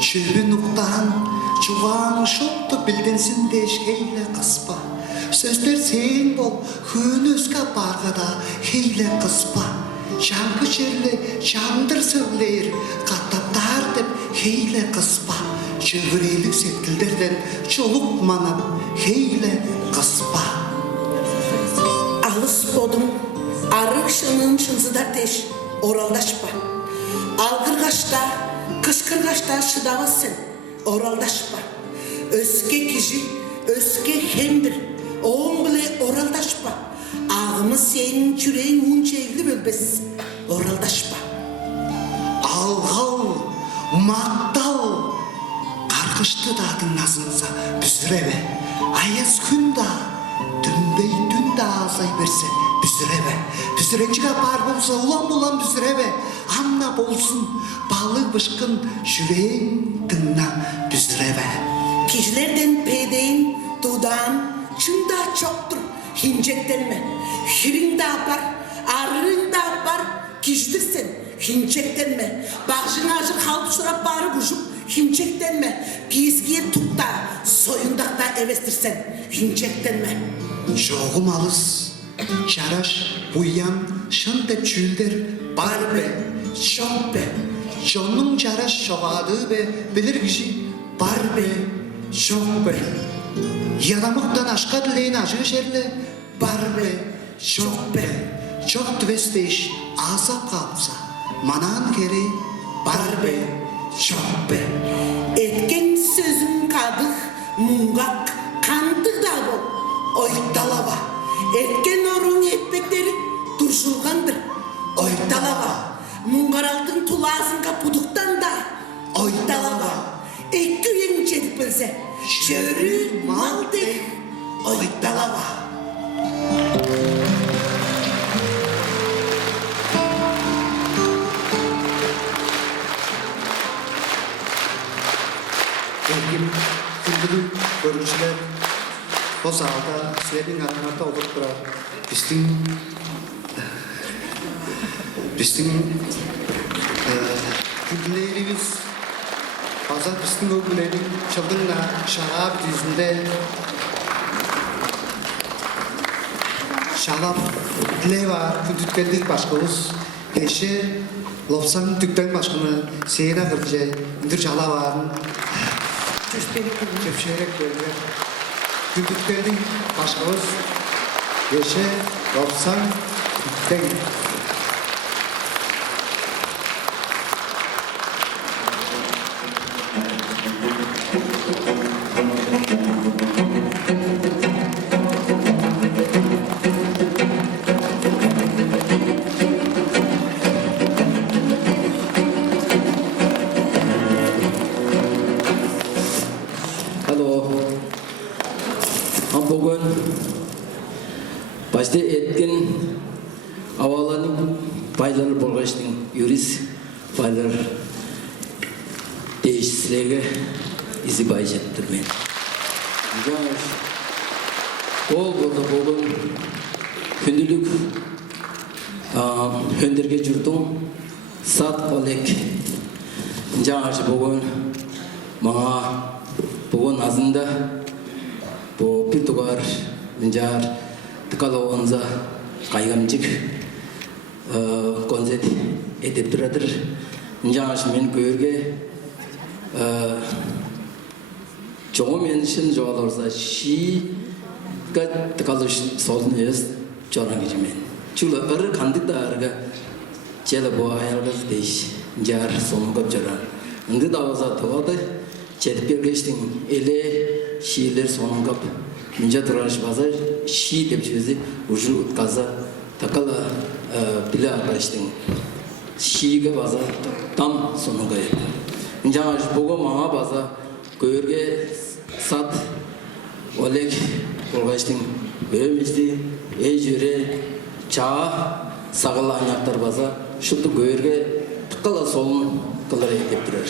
Çürü nuktan, çuvan şoktu bildensin deşkeyle kıspa. Sözler sen bol, hünüzge bargada heyle kıspa. Şangı şerle, şandır sövleyir, kattaptar dep heyle kıspa. Çövreylik septilderden çoluk manap heyle kıspa. Alыс bodum, arık şının şınzıda teş, oraldaşpa. Algırgaçta, kışkırgaçta şıdavasın, oraldaşpa. Özge kişi, özge hemdir, oğun bile oraldaşpa. Ağımı senin küreğin unca evli bölbes, oraldaşpa. Algal, mattal, karkıştı dağın nazınsa büzürebe. Ayaz gün da, dünbey dün de ağzay verse büzürebe. Büzürenciga bar bolsa ulan bulan büzürebe. Anna bolsun, balık bışkın şüreğin tınna büzürebe. Kişilerden pedeğin, dudağın, çında çoktur, hinceklenme. Hirin de yapar, arırın da yapar, kişidirsen, hinceklenme. Bağışın ağacın halp şurap bağırı bucuk, hinceklenme. Gizgiye tut da, soyundakta evestirsen, hinceklenme. Çoğum alız, şaraş, buyan, şın dep çüldür, bar be, çok be. Şonun şaraş çoğadığı be, bilir kişi, bar be, çok be. Yaramıktan aşka dileyin acı şerle, bar be, çok be. Çok tüvesteş, azap kalsa, manan kere, bar be, çok be. Etken sözün kadık, mungak, kandık da bol. Oy dalava, etken orun etmekleri durşulgandır. Oy dalava, mungaraldın tulazın kapuduktan da. Oy dalava, ek yüyen çedik bilse, çörü mal de. Oy dalava. Sevgili kültürlü görgüçüler, o zalda sizlerin adınlarda olup durar. Bizim kültürlerimiz, bazı bizim ögülerin çılgınla şarap yüzünde şarap dile var, kütükkendik başkımız. Eşi, lopsan tükten başkımı seyine kırıcı, indir çala var. Köpşerek böyle. Kütükkendik başkımız. Eşi, lopsan tükten. Бүгін başta etken avalanın payları bolğaçtın юрист paylar değişsizlerge izi bayjattır men. Ol burada бүгін күндүлүк höndерге жүрдүм сат олег жаашы бүгін мага бүгін азында bu Pirtugar, Minjar, Tıkalovonza, Kaygamcık konzert edip duradır. Minjar men görge çoğu menşin çoğalırsa şiga tıkalış solun ez çoğaran geçmen. Çünkü arı kandık da arıga çele bu ayargaz değiş. Minjar sonun kap çoğaran. Indi da olsa toğadı жетип келгечтин эле шиилер сонун көп мынча тураш базар ши деп сөзү уже утказа такала биле арбаштын шиге база там сонун кайыт жаңа бого мага база көөргө сат олег колгаштын өмүздү эжүре чаа сагыл аңактар база шулту көөргө такала солун кылар деп турар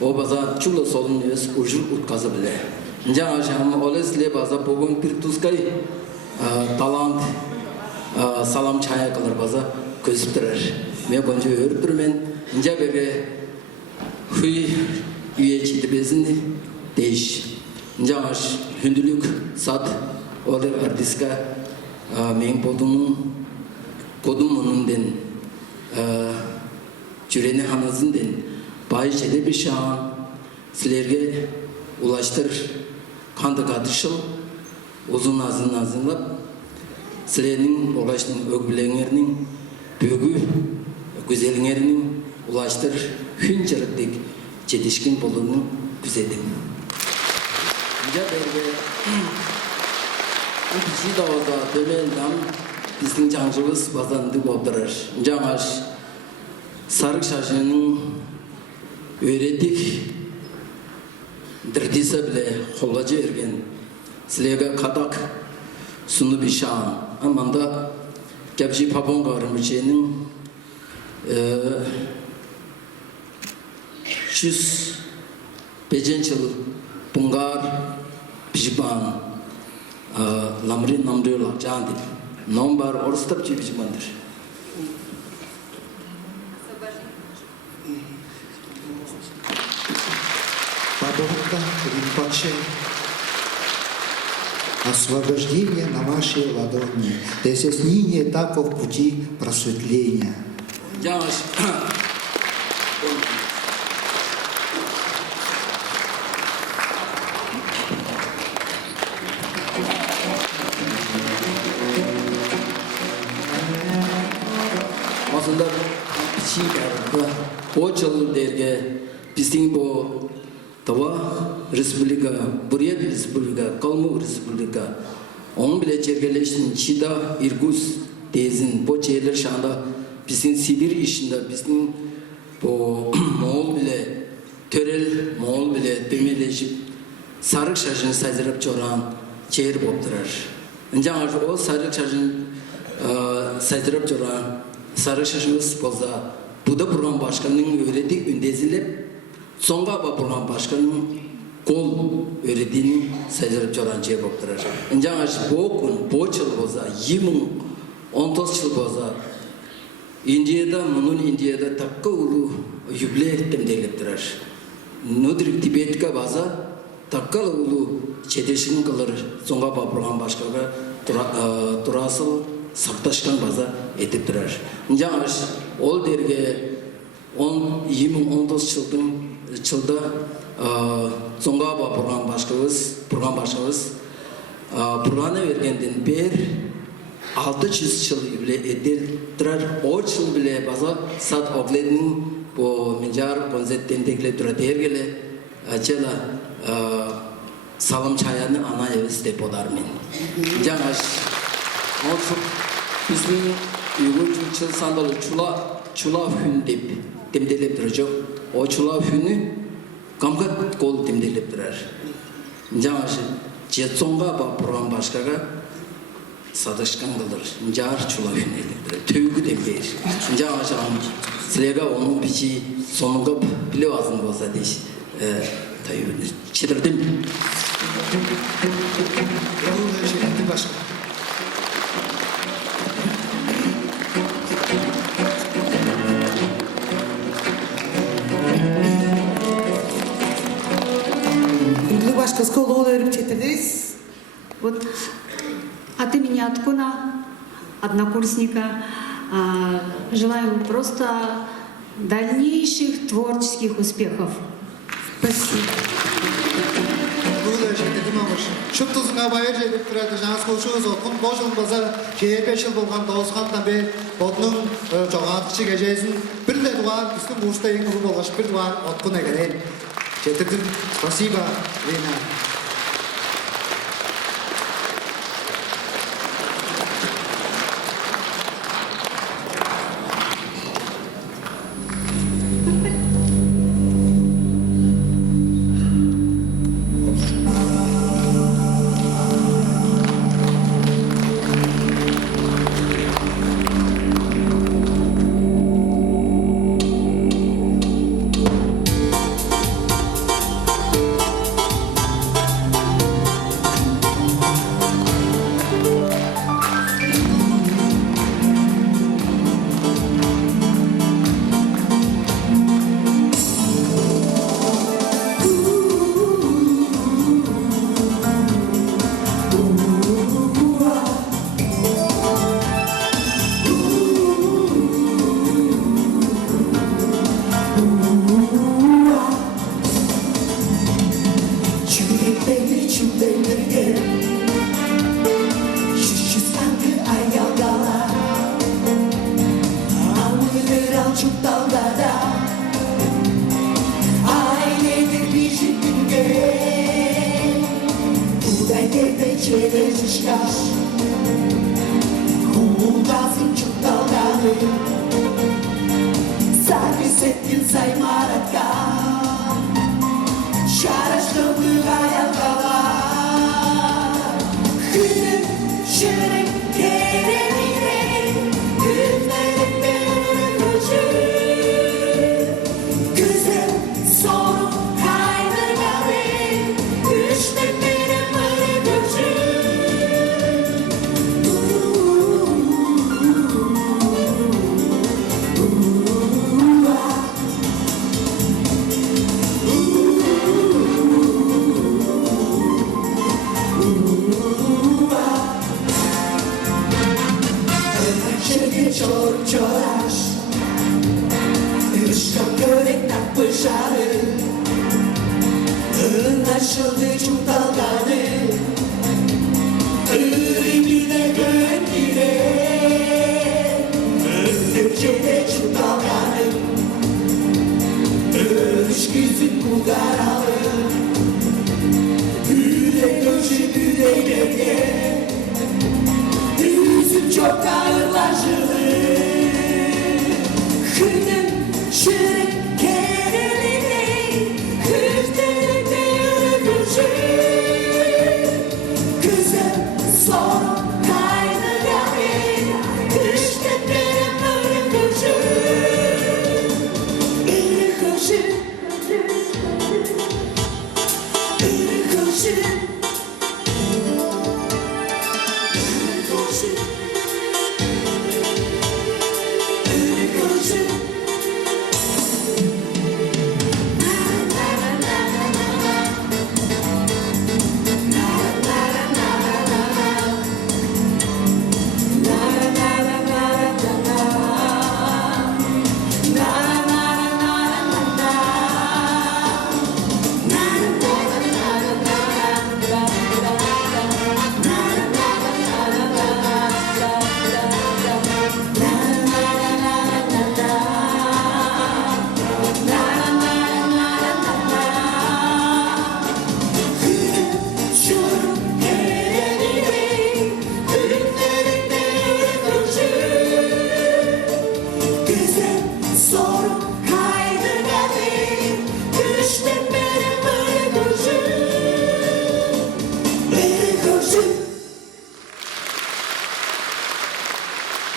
о база чула солун өз ужур утказы биле жаңа жам олесле база богун бир тускай талант салам чая кылар база көзүп турар мен конжо өрүп турмен инжа берге хуй үйе читибезини дейш жаңа хүндүлүк сат олер артистка мен kodumунун жүрени ханазынден бай жеде bir şan силерге улаштыр канды катышыл узун азынлап силердин улаштын өгүлеңеринин бүгү güzelиңеринин улаштыр хүн жарыктык жетишкен болууну күзөтөм. Мынча берге Üçü davada dömelden bizim canımız bazandı boldurar. Жаңаш Sarık Şaşı'nın öğretik dırdisa bile kolacı ergen Silega kadak sunu bir şan. Amanda Gapji Papon Garımıçe'nin 105 yıl Bungar Pijban Lamri namrıyorlar candı. Nombar orstap çipiçmandır. Бабонка Ринпоче, освобождение на вашей ладони, разъяснение этапов пути просветления. Жаңаш Aslında şey var, o çıldır derge bizim bu tava Respublika, Buraya Respublika, Kalmuk Respublika, onun bile çergeleştiğin Çida, İrgus, Dezin, bu çeyler şu anda bizim Sibir işinde, bizim bu Moğol bile, Törel Moğol bile demeleşip Sarık Şaşı'nı saydırıp çoran çeyir bopturar. Önce o Sarık Şaşı'nı saydırıp çoran Sarık Şaşı'nız bolsa Buda Burhan Başkanı'nın öğrettiği ündezilip Songa Burhan Başkanı'nın kol öğrettiğini saydırıp çoran çeyir bopturar. Önce bu gün, bu yıl bolsa 2019 yıl bolsa Indiyada, Indiyada takka ulu yüble temdelip durar. Nudrik Tibetka baza takka ulu çeteşkin kılır. Songa Burhan Başkanı'na turasıl saktaşkan baza etip durar. Жаңаш ol derge 2019 yılda Songa Burhan Başkanımız Burhan'a vergenden bir 600 yıl bile edirdiler. O yıl bile baza sat ogledinin bu mincar konzetten tekle dura dergele acela salam çayanı ana evis depolar men. Жаңаш o bizim Uygur çıl sandalı çula hün dep demdelep duracak. O çula hünü kamgat kol demdelep durar. Жаңаш Jetsonga Burhan Başkanı'na Sadışkan kılır, jar çula hüneydir, tövgü demeyir. Жаңа жағын, сілеге оның пичи соныңғы біле азын болса дейш, тайырды, чедірдім. Күнлік башқа сколы өріп четірдейіз. Вот от имени Аткуна, однокурсника, желаю просто дальнейших творческих успехов. Спасибо. Бүгілі жетеді мамыш. Шүп тұзыңа байыр жетіп тұрады. Жаңыз көшіңіз отқын бошын болса, 25 жыл болған доғызғандан бер отының жоғатқышы кәжейсін. Бір де туған, біздің ұшта ең ұлы болғаш бір туған отқын әгерен. Getirdim. Спасибо, Лена.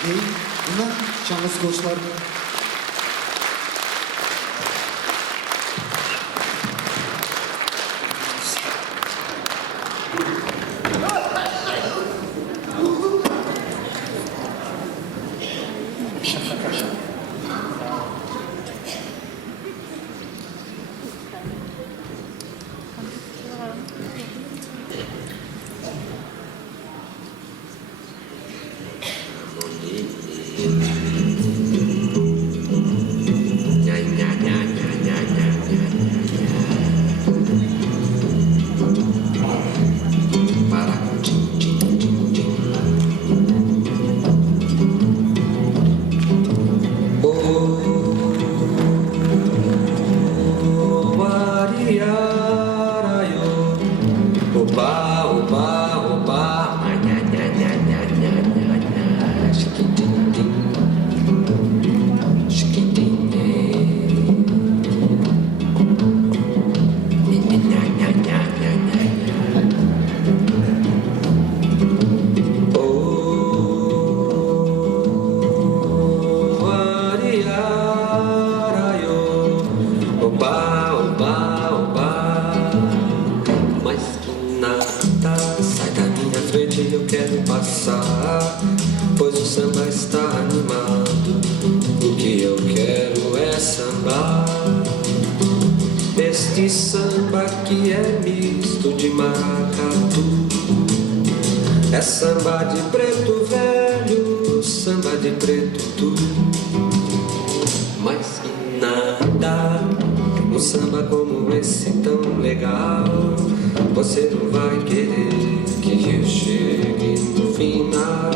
Bunlar şanlı sporcular. quero passar, pois o samba está animado. O que eu quero é sambar. Este samba que é misto de maracatu. É samba de preto velho, samba de preto tu. Mas que nada, um samba como esse tão legal, você não vai querer que eu chegue no final.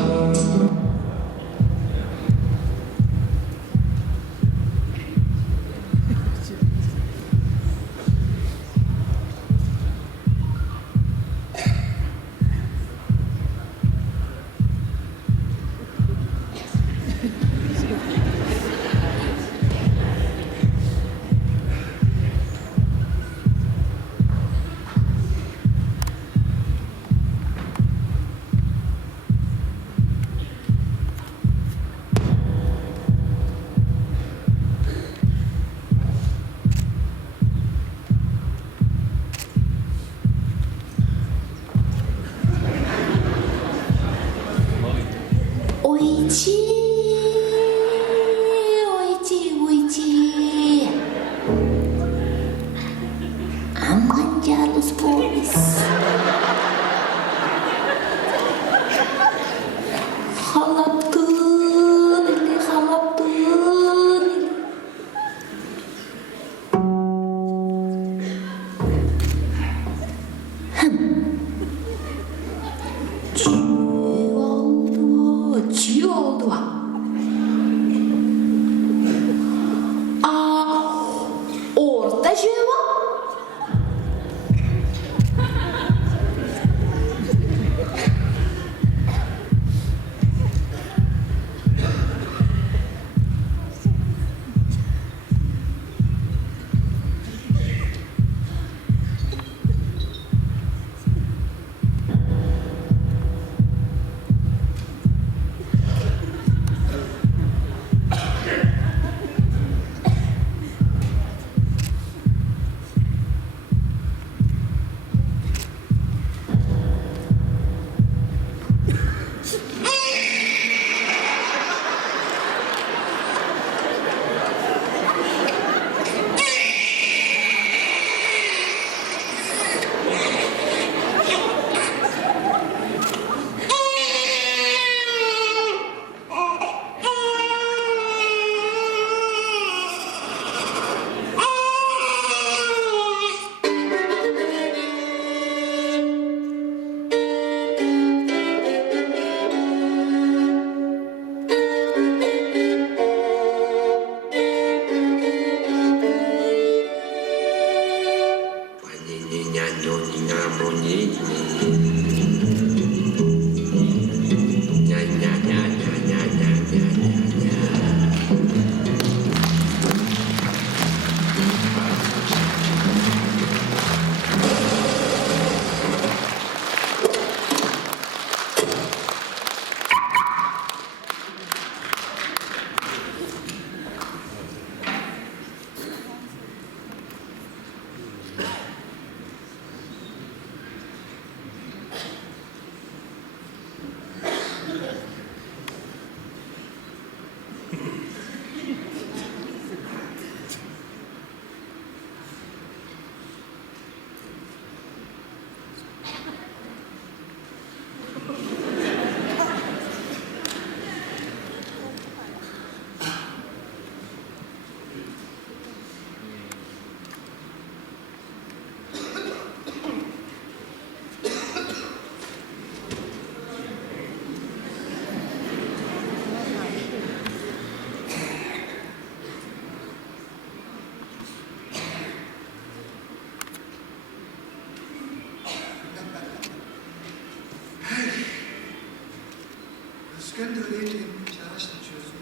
Öğrenci çalıştırıyorsun.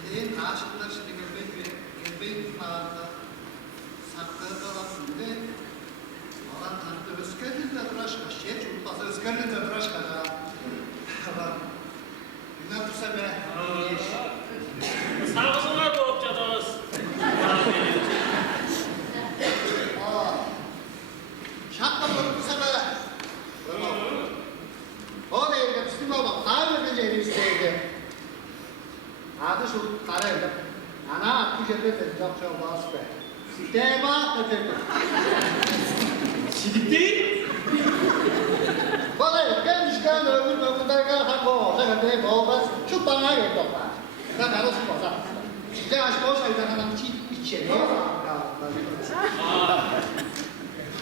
Eleğin aşıklar şimdi gelmeyi bağırdı. Saklığı kalasın de. Alan tanıdı özgürlüğünde bıraşma. Şey çulpası özgürlüğünde bıraşma da. Bilmem bu sefer. Sağ olsunlar bu okçadağız. Şapka bu sefer. bas be. Deva öteki. Sidikti. Vallahi gelmişken öbür derken hak olsa kadar olmaz. Şu bana yetti o kadar. Ben arası bozar. Size aşk olsa yüzden bir şey ne?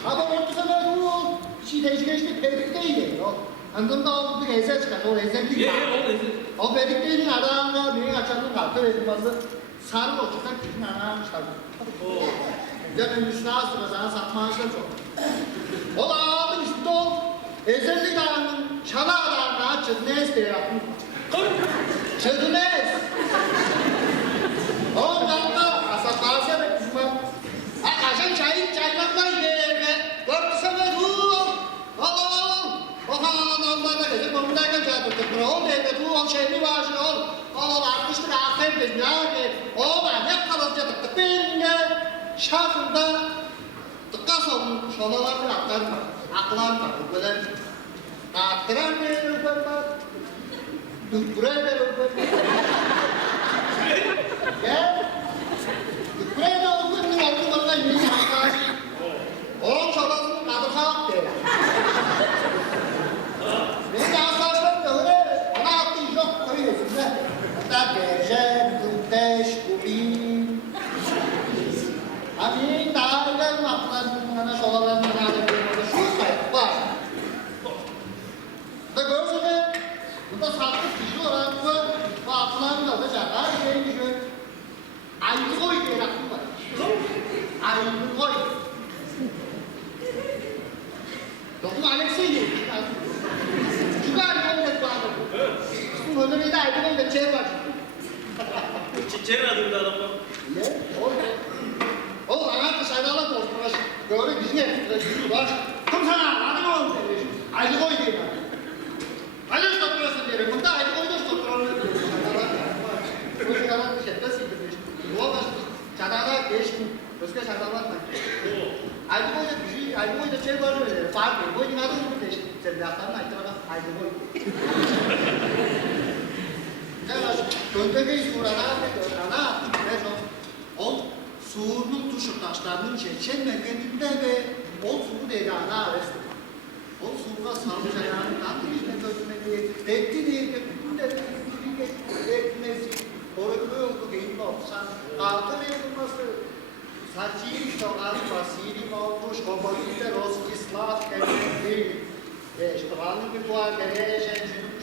Ama ortada ne bu? Çiğdeci geçti pedik değil. Andında o bir ezel çıkar. O ezel değil. O pedik değil. Adamda bir açanın kalktı edilmesi. Sarı o çıkar. Bizim anam çıkar. Canım üstüne astıra sana satmağızda çok. O da ağabey işte o. Ezellik ağabey'in çana adamına çözünez diye yaptım. Çözünez. Ondan da asatlarsa da kızmam. Akşam çaymaklar yerine. Dörtüseme dur. Ondan da gezip onlardan çağırdık. O devlet o şeyli var. O arkadaşlar aferin biz yani. O da ne kalacaktık. Ben de şarkında tıkka son şolaların aklar var. Böyle aktıran bir ürper var. Buraya bir ürper var. Gel. Buraya da olsun bir olsun bana yeni aklar. O şolasının adı kalk değil. Benim de aslarım da öyle. Ona attığı yok koyuyorsun da. Hatta gece, kırteş, kubin. Abi daha ileride aklarının şolalarının adetlerinde şu sayık var. Da görsene. Burada saklı kişi olarak bu atılan da olacak. Her şey düşün. Ayrı koy diye aklım var. Ayrı koy. Dokun Alexey'di. Çünkü ayrı koy da bağlı. Sonra bir de ayrı koy da çev var. Çiçeğin adı bir adam var. Ne? Oğlum ana dışarıda olsun. Böyle bizim evimizde var. Kim sana adı koy demiş. Ayrı koy diye. Ayrı stopluyorsun diye. Bunda ayrı koy da stopluyorsun. Bu çıkaran bir şey. Nasıl gidiyor? Bu olmaz. Çadada geçtim. Başka çadada var mı? Ayrı koy da bir şey. Ayrı koy da şey var öyle. Fark değil. Bu dünyada bunu değişti. Sen de yaptın mı? Ayrı koy. Göndemeyiz burada. Ne çok? O suğunun tuşu taşlarının çeçenmekeninde ve o suğu dedi ana arası. O suğuna sallayacağını işte gözümeni etti diye bütün de etmesi. Doğru oldu geyik olsan. Altın yapılması. Saçıyı işte galiba silim olmuş. Kobolite Rostislav kendisi. Şturanın bir duvar gereğe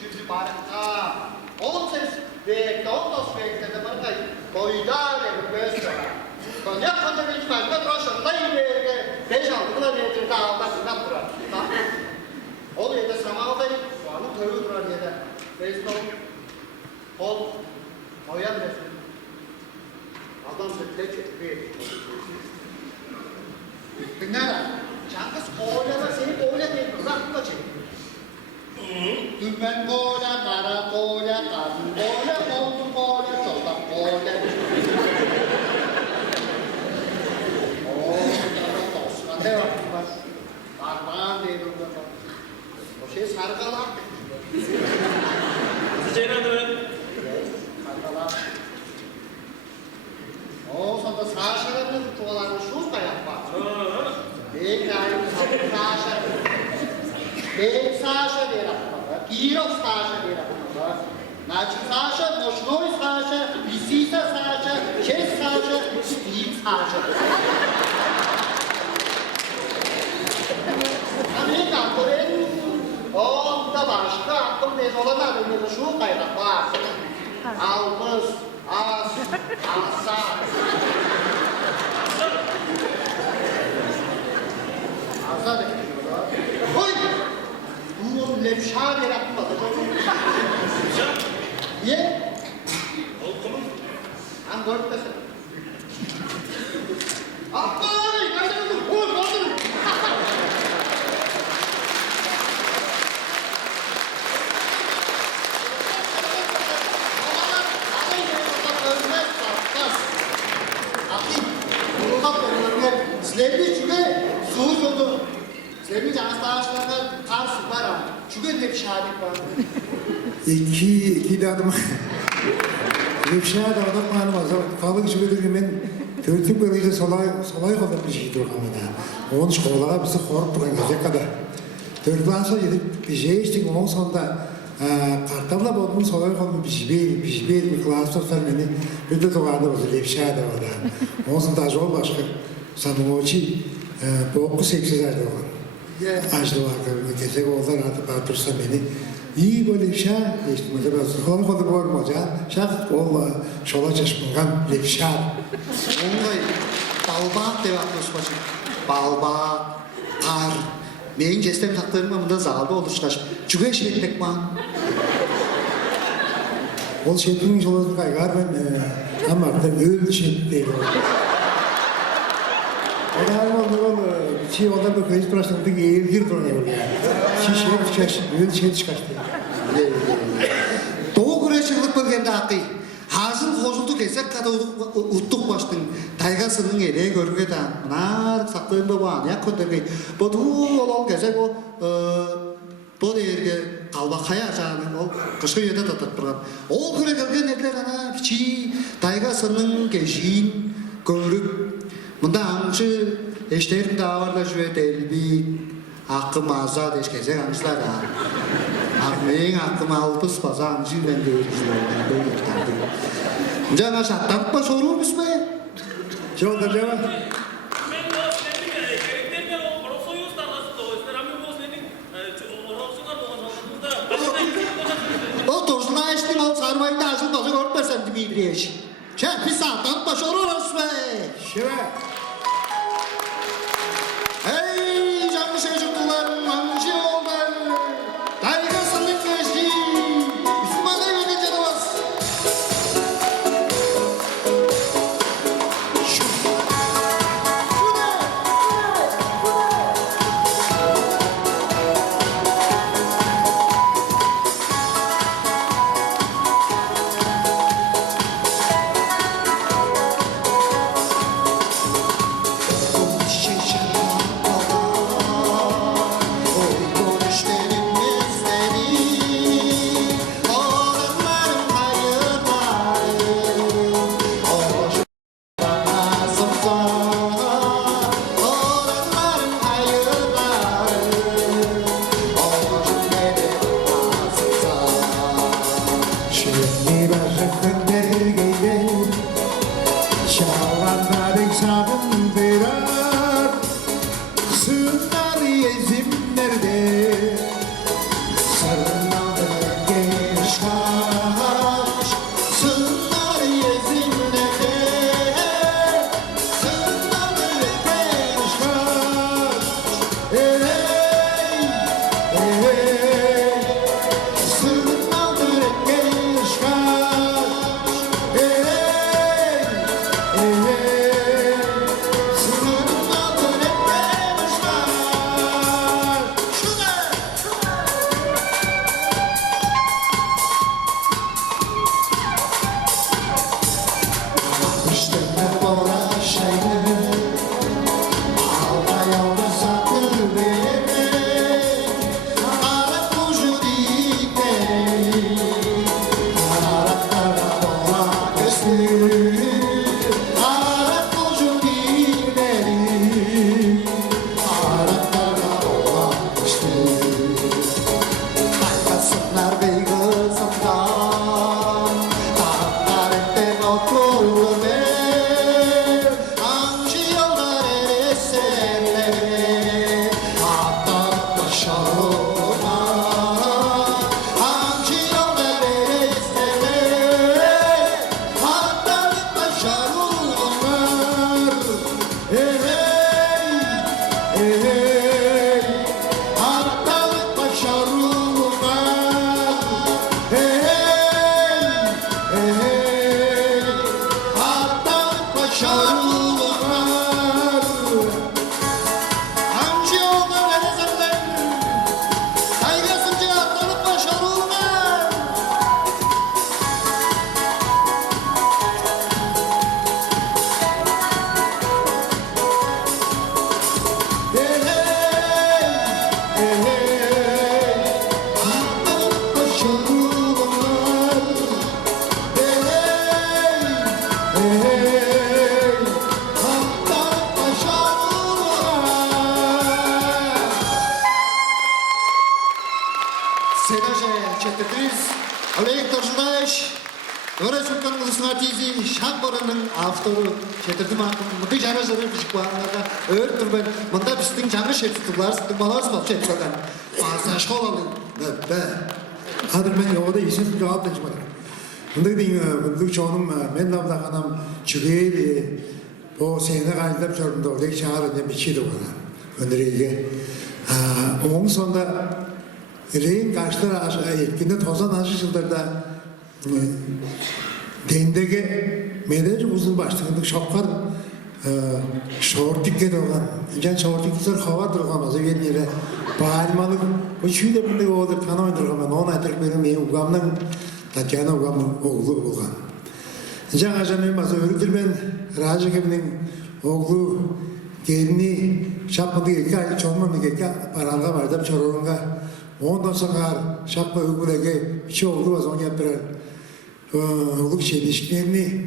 çünkü barka. On ses ve todos ve bana koydare bir besra. Kon yakında bir başka proşan da ile beş altıla bir daha bakın durar. O da samavda şu anın törü durar yerde. Besra. Ol. Oyan besra. Adam zıplet bir. Dinler. Çankız oğlana seni oğla değil. Bırakma çek. Dümen kola, kara kola, kadın kola, oldu kola, çolak kola. Ooo, sana tosma ne yaptın bak. Parmağın değil orada. O şey sargalar. Çiçeğin adı ne? Sargalar. O sonra saçlarını tutuyorlar, şu kayak var. Bir kayıp sapı saçları. Bek Sasha diye rakımda, Kirov Sasha diye rakımda, Naçı Sasha, Moşnoy Sasha, Bisisa Sasha, Kes Sasha, Steve Sasha. Amerika, Kore'nin o da başka aklım değil olan adımda şu kaynak var. Almız, as, asa. Asa demek. Koy! Bu levşa diye yapmadı. Niye? Oldu mu? Ben gördüm de sen. Aferin! Nerede buldun? Vur! Vurdun! Sizlerin içinde soğuk oldu. Sizlerin içinde ağaçlarında kar su var ama. Çünkü hep şahit var. İki de adım. Lüpşah da adam malum. Kalık çünkü dedim ben Төртүк бөлгөйдө солай кылып биши турган да. Оны школага биз коруп турган кезде када. Төрт класска жетип бишештин он сонда картабла болдум солай кылып бишбей класстар мени бүдө туганда болду лепша да бар. Он сонда жол башка саноочи боку сексизар болгон. Аждыларга кетек олар атып турса мени и лепша эстимде бас солай кылып болможа. Шак ол шола чашмаган лепша. Оңдай балбақ деп атышпашы. Балбақ, қар. Менің жестем тақтырыма мұнда залды олышқаш. Жүге шеттік ма? Ол шеттің жолын қайғар мен амарда өл шеттейді. Ол чи одан бір көз прашыңдың елгір тұрған өл. Өл шет шықашты. Тоғы күрешілік бөлгенде ақи. Hazır hozuldu kesek kada uttuk baştın taygasının ele görüge de nar saklığında var ya kötü bu ol kesek o bu derge kalba kaya canın o kışkı yerde tutup duran ol göre gelgen etler ana biçi taygasının geçin görüp bunda amcı eşlerin davarla jüve delbi hakkım azad eşkese amçlar ha. Benim hakkım alpız pazan jüven değil. Jangan tanpa soru bis be. Jawab jawab. O tozuna içtim o sarmayı da asıl bazı görmesen Dimitriyeş. Bir saat tanpa soru bis be. Şeva. Hey canlı çocuklar, mancı oğlan. Taygasının geçti. Müslüman'a yönelik canavaz. Сенаже четвертиз Олег Торжудаевич Öre Çökkan Ulusuna Tizi Şak Boran'ın автору четвертим ақын мұндай жаңа жыры бішік бағанларға өр түрбен мұнда біздің жаңа шетсіздіклар сіздің баларыз бол четвертен баса школалы Қазір мен оғада есен жауап беріп жатырмын. Мұндай дейін бұндық çoğunun мен намдағанам жүгейді o seni kaydıp çorumda oradaki çağırınca bir şeydi bana. Öndüreyge. Onun sonunda Reyin karşılar etkinde tozan aşı yıllarda dendege medeci uzun başlıklık şapkar şortik dedi olan. Can şortikler hava durgamaz. Bir yere bağırmalık. Bu şuyda bunda oğlu tanımay durgamaz. Onu aytırıp benim iyi ugamdan Tatyana ugamın oğlu olgan. Can ajanın bazı öldür ben Raja Kemi'nin oğlu gelini şapmadı ki ay çoğunmadı ki paranla vardı çorunga. Ondan sonra şapma uyguladı bir oğlu var onu yaptılar. Oğlu çelişkilerini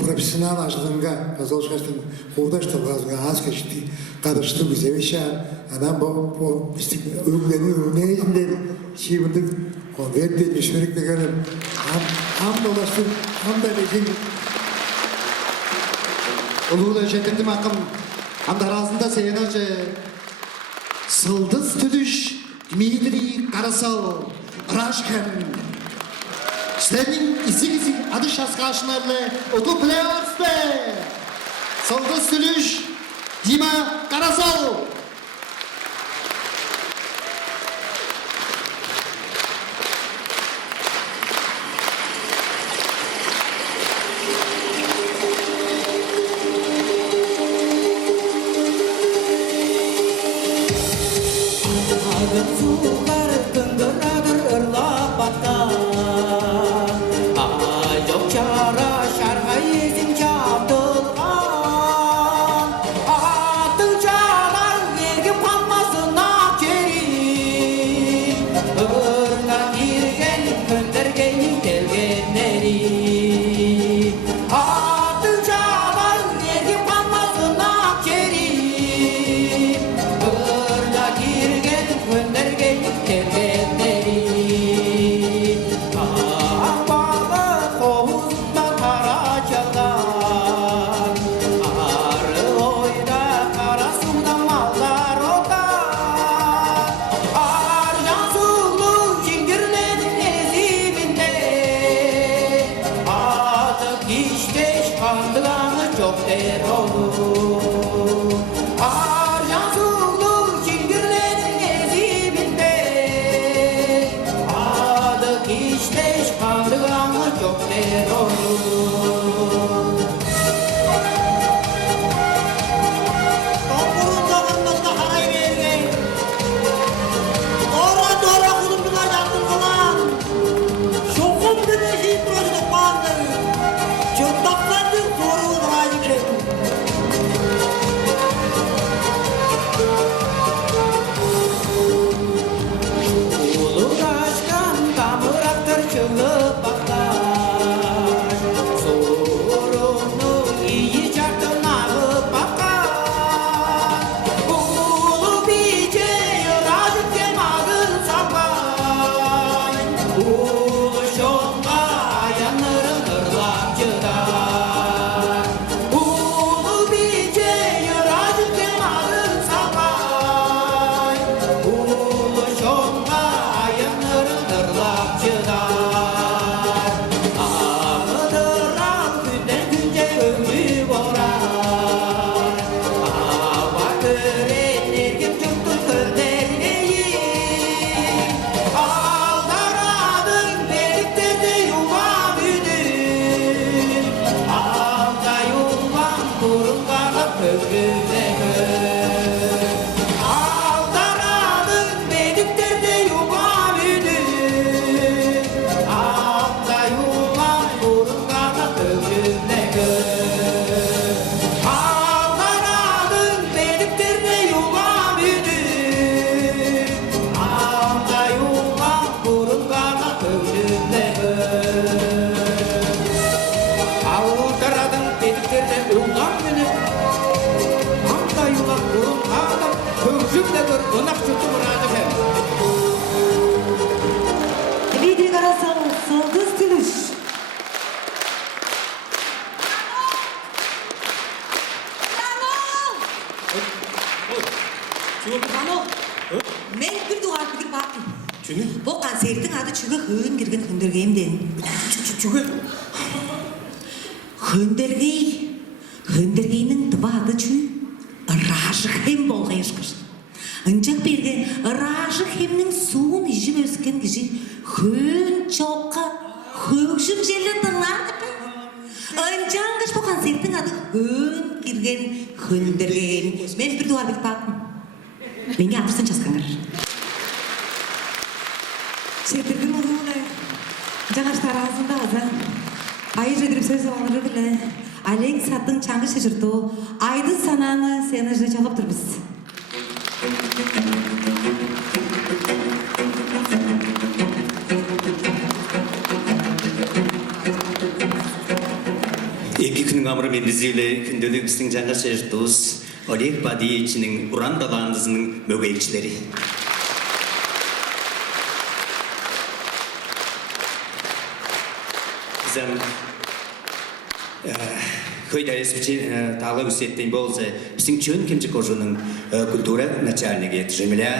profesyonel aşkınga kazanışkasın uğraştı lazım az geçti karıştı bize bir şey adam bu uyguladı ne içinde şey bulduk konverti düşünerek de gelip ham dolaştı ham da bizim Uluğda жетірдім ақым Андаразында сеянарчы Сылдыз түдіш Дмитрий Карасал Рашкен Сіздердің ісік адыш асқашынарлы Ұту плей-оффте Сылдыз түдіш Дима Карасал Жолдығаны, мен бір дұғар біліп бақтым. Чүні? Бұл концерттің ады чүгі хүйін кірген хүндергейімден. Чүгі? Хүндергейнің тұба ады чү? Ражық хем болғай ұшқыш. Үнчак берге ражық хемнің суын ижіп өскен кіші хүн чоққа хөкшім желі тыңларды пі? Үнчаңғыш бұл концерттің ады хүн кірген хүндергейін. Мен бір дұғар біліп бақтым. Менге атырсын жасқанғыр. Шетірдің ұлуына жаңаштар азында аза. Айы жедіріп сөз алыры білі. Алең саттың чаңғы шешірді. Айды сананы сені жы чалып тұрбыз. Екі күнің амыры мен бізейлі күнделік біздің жаңа шешдуыз Олег Бадиевичінің Уран далаңызының мөгейшілері. Біздің көйді әйеспічі тағы өсеттен болса, біздің чөн кемчі қожының культура начальнигі Джемиля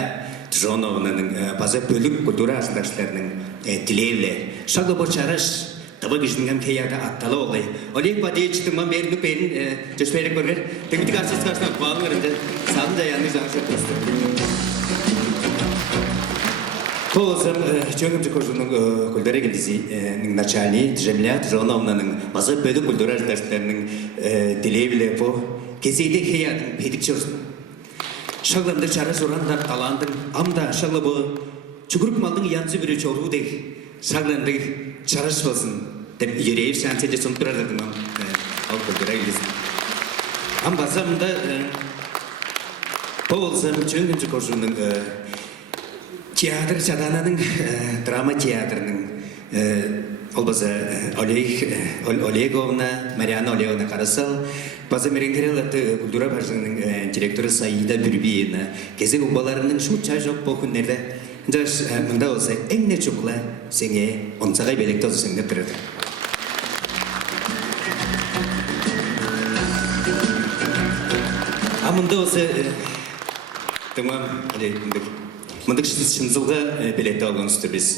Джоновның базы бөлік культура асындаршыларының тілейлі. Шағы бұл чарыш Табы кішінің кеяды атталы олай. Олег Бадиевичтің ман берініп берін жүшпейрек көргер. Теңдік арсыз қарсынан қуалың өрімді. Сағын жаянды жаңшы көрісті. Толысым чөңімчі көжінің күлдері келдізінің начальни Джемиля Джоновның базы бөлік культура асындаршыларының тілейлі бұл кезейді кеядың педік жүрсін. Шағылымды чары жұрандап қаландың, амда шағылы бұл чүгірік малдың янсы бірі чорудың. Шағылымды чараш болсын деп ерейіп шанчеде сұнып тұрардым ал күлдері келесін. Ам басамында болсам чөңгінші көшінің театр чадананың драма театрының ол база Олеговна, Марияна Олеговна қарасал база меренгерелі культура баржының директоры Саида Бүрбиена кезек ұлбаларының шутча жоқ бұл күндерді Жаш, мұнда олса, әңне чүкла сеңе онсағай белекті олсы сеңдеп тұрады. Мұнда олса, мұндық шынзылға белекті алған үсті біз.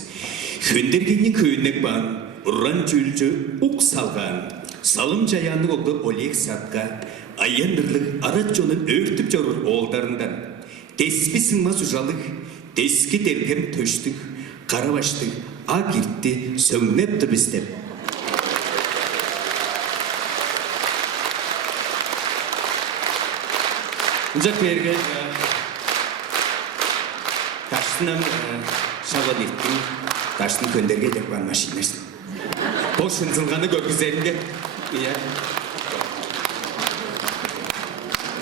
Хөндергеннен күйінік бан, ұран жүлчі ұқ салған, салым жаянның олды Олег Сатқа, аяндырлық арат жонын өртіп жорыр оғылдарындан. Теспі сыңма сұжалық, Тески тергем төштік, қарабаштық, ақ ертті, сөңнеп тұрбістеп. Жақ берге таштынан шағын еттің, таштын көндерге деп бар машинасын. Бұл шынзылғаны көргізерінде.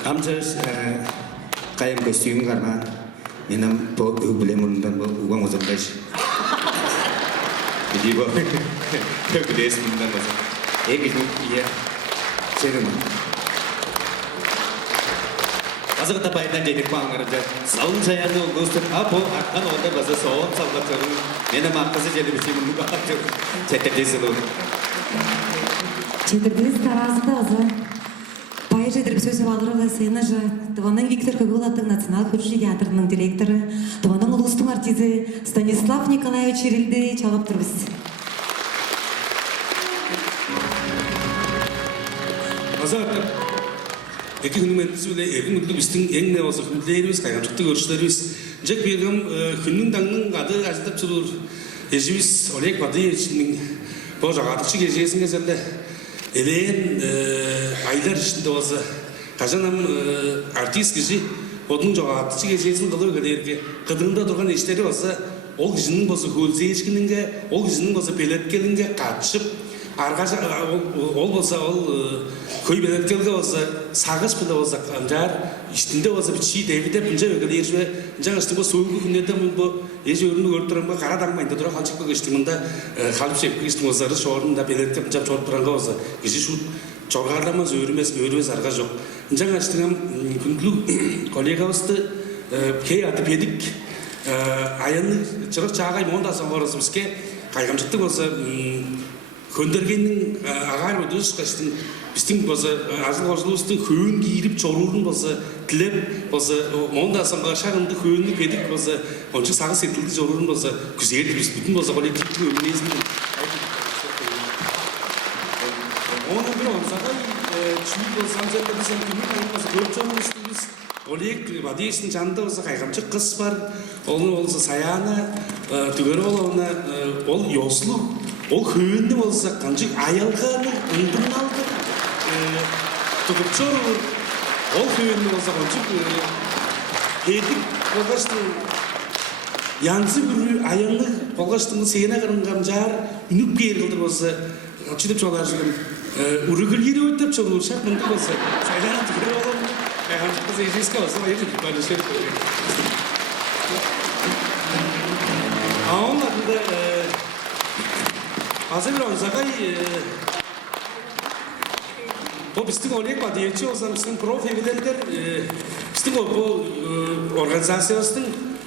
Амжаш қайым көстүйім қарман. Менің бұл өбілем ұндан бұл ұған ұзамдайшы. Беді бұл өбілесін ұндан ұзам. Егіздің ие сенің. Азығы тапайынан жедік бағыңырды. Салым жаяны ұлғыстыр. Бұл артқан олдар базы соғын салғап тұрын. Менің аққысы жеді біші мұнды қағап жүр. Четтердесін ұлы. Четтердес таразыда азы. Байы жедіріп сөзі балырығы сені жа. Тываның Виктор Көгулаттың национал көрші театрының директоры, Тываның ұлыстың артизі Станислав Николаевич Ерілді чалып тұрбыз. Азар, екі күнің мәнтізі ердің үлді біздің ең не осы күнделеріміз, қайғамшықты көршілеріміз. Жек бергім күннің даңның ады әжітіп тұрыр. Ежіміз Олег Бадиевичінің бұл жағатықшы кежесін кезелді. Элен айлар ішінде осы қажанам артист кіші оның жоғатықшы кежесін қылу кәдерге қыдығында тұрған ештері осы ол кішінің болсы көлсе ешкінінге, ол кішінің болсы пелеткелінге қатшып ол болса ол көй пелеткелге болса сағыз пілі болса қанжар үстінде болса бітші дәйбіде бұнша өкілі еші жаңашты бұл соңғы күндерде бұл еші өрінді көріп тұрған қара даңмайында тұра қалшықпа кештің мұнда қалып шепкі кештің осылары шоғырында пелетке бұншап чорып тұрғанға болса кеші шут чорғардамаз өрімес арға жоқ жаңаштың күнділу коллегабызды кей аты педік аяны чырық чағай монда соң орысы бізге қайғамшықты болса көндергеннің ағар өдіс қастың біздің базы азыл қожылыстың көйін киіріп чорурын базы тілеп базы онда самға шағынды көйінді педік базы оншы сағы сетілді чорурын базы күзелді біз бүтін базы коллективтің өмінезінің оның бір онсағай чүйіл болсам жәнді біз күннің қаңғасы көп чорur істейміз Олег Вадеевтің жанында осы қайғамчы қыз бар, оның олысы саяны, түгері олауына, ол йослу, ол көйінді болса қаншық аялғаны, ұндырын алды, тұтыпчор ол көйінді болса қаншық едік болғаштың, янсы бүрі аяңы болғаштың сені қырынған жар, үнік бер қылдыр болса, сөйтіп жолар жүрген, үрігілгері өттіп жолу шақ мүнді болса, саяны түгері олауына, қыз ежеске болса, ежек бәрі шеріп көрген. Ауын атында азы бір онсағай бұл біздің Олег Вадеевич олсам біздің профевілелдер біздің бұл организациясының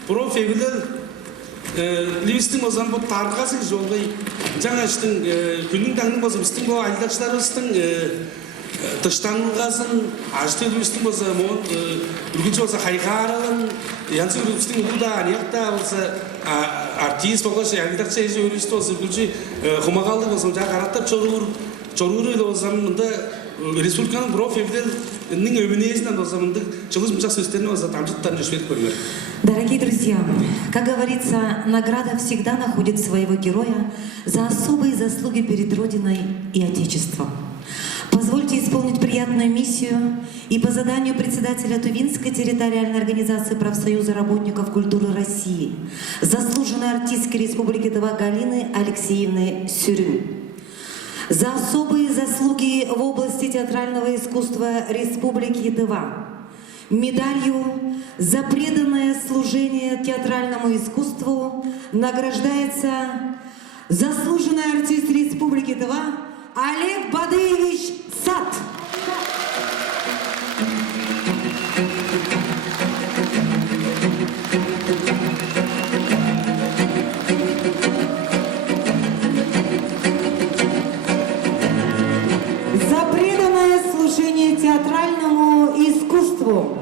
профевілел Левистің болсам бұл тарғасы жолғай жаңа іштің күннің таңның болса біздің бұл айлдақшыларымыздың тыштанылғасын ажты үлістің болса үлгінші болса қайғарылын янсы үлістің ұлда анияқта болса артист болғашы айлдақша езі үлісті болса үлгінші құмағалды болса жаңа қараттап чорғыр өйді болса мұнда республиканың профевдерінің өмінезінен болса мұнда жылыз мұншақ сөздеріне болса тамжыттан жүшпетіп көрмер. Дорогие друзья, как говорится, награда всегда находит своего героя за особые заслуги перед Родиной и Отечеством. Позвольте исполнить приятную миссию и по заданию председателя Тувинской территориальной организации профсоюза работников культуры России, заслуженной артистки Республики Тыва Галины Алексеевны Сюрин. За особые заслуги в области театрального искусства Республики Тыва медалью за преданное служение театральному искусству награждается заслуженный артист Республики Тыва Олег Бадыевич Сад. За преданное служение театральному искусству.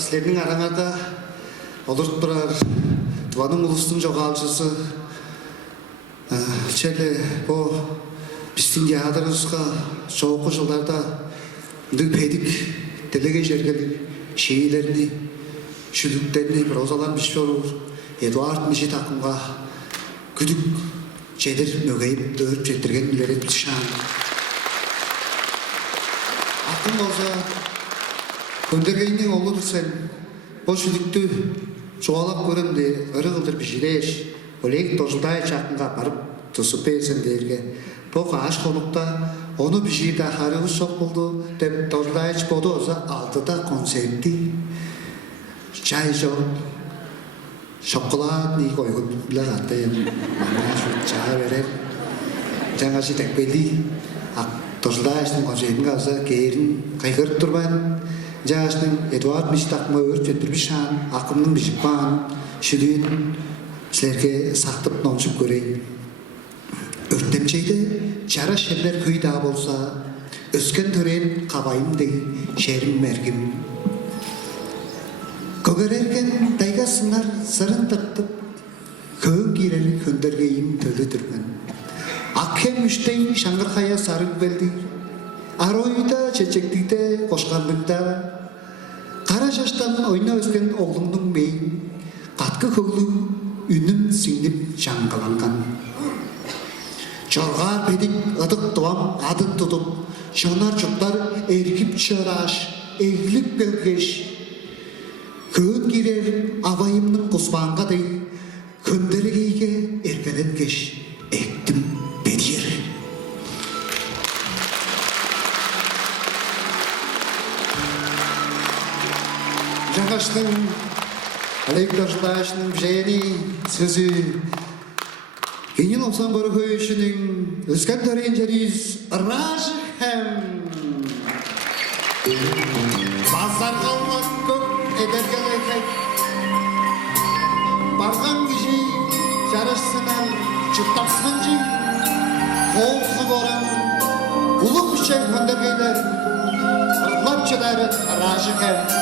Сілердің араңарда олырт тұрар Тываның ұлыстың жоғалшысы Челі бұл біздің театрымызға соңғы жылдарда мүндік педік делеге жергелік шейілеріне шүліктеріне прозалар бішпе ұрыр Эдуард Мешет ақынға күдік жедір мөгейіп дөөріп жеттірген білерет шан ақын болса көндергеннен олыр сен, бұл шүлікті жоғалап көрімде ұры қылдыр бішіреш, Олег Дожылдай жақынға барып тұсып берсен дерге. Бұл қаш қонықта оны бішірді қарығы соқ болды, деп Дожылдай болды өзі алтыда концертті. Чай жоқ, шоққылат не қойғын білі қаттайым, маңа шүт чай берер. Жаңа житек белді, Дожылдайшының концертін қалса кейірін қайғырып тұрбайын. Жаңашның Эдуард Мешет ақынға өрт жеттірбіш шан, ақымның бішіп баған, шүлін сілерге сақтып наушып көрейін. Өрттемшейді жара шерлер көйда болса, өскен төрен қабайымдей шерім мәргім. Көгерерген дайға сынар сырын тыртып, көң керері көндергейім төлі түрмен. Ақхем үштей шаңғырқая сарық белді, Аройда, чечектейді, қошқарлықта, қара жаштан ойна өскен оғлыңның бейін, қатқы көглі үнім сіңіп жаңғаланған. Чорғар педік ұдық туам адын тұтып, шонар жұқтар әргіп чыраш, әйгілік белгеш, көң girer abayımның Osmanға dey, көндері кейге еркелет кеш, ектім бедер. Жаңаштың, Алейкдашдашының жені сөзі, Кенен олсан бары көйшінің өскен дәрен жәриз ражы хәм. Базар қалмақ көк едерген өйкек. Барған кеші жарышсынан жұттапсан жи. Қолсы боран, ұлық үшен көндергейлер. Ұрлап жедәрі ражы хәм.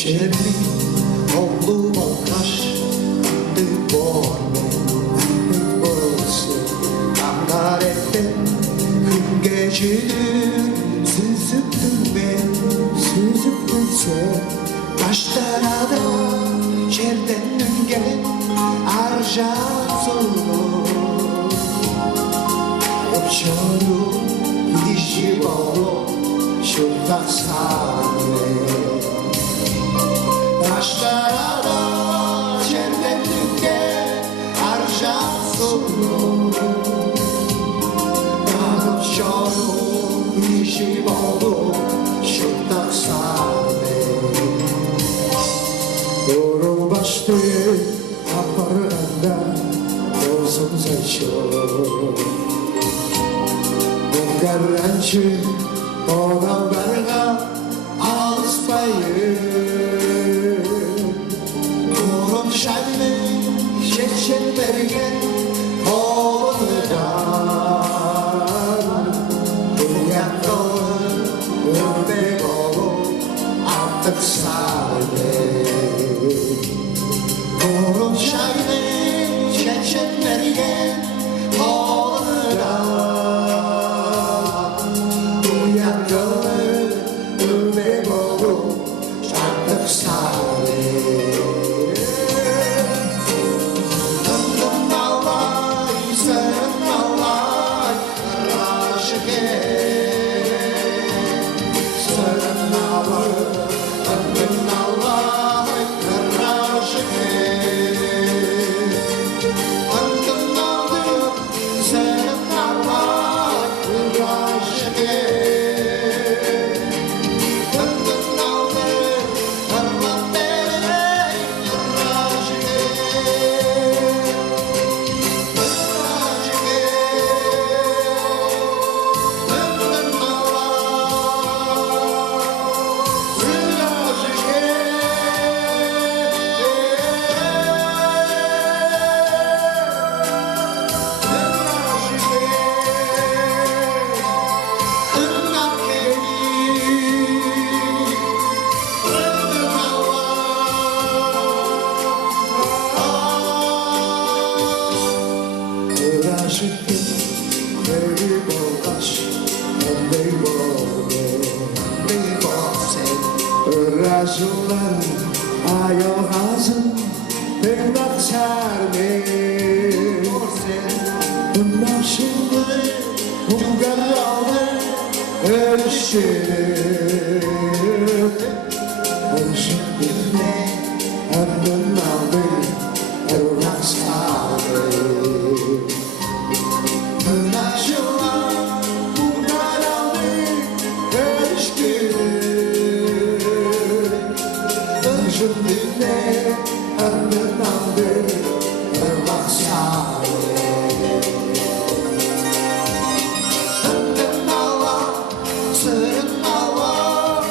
Şerli oğlu balkaş Andı borme Andı borsu Kamlar ettim Gün gecedir Süzüktüm ben Süzüktüm sen Taşlara da Şerden üngen Arjat sonu Öpçarım Gidişi oğlu Şurdak sağlı Taşlara da cennetlükte arjat sonu Yanıp çoğun işim oldu şurada sahne Doğru başlı aparanda olsun saçım Bu garancı o dağlarga alışmayın Şanlı şeçen bergen oğludan Dünya kalır ömrek olup artık sahne Korun şanlı şeçen bergen oğludan Dünya kalır ömrek olup artık sahne Rasulan ayo hazım Pengak sarne Bunlar şimdi Bunlar aldı Ölüşür Ölüşür dinle Ömrün aldı Erulak sarne Rasulan Bunlar aldı Ölüşür Dinle, ömrün aldı, ırmak sahne. Ömrün Allah, sırrın Allah,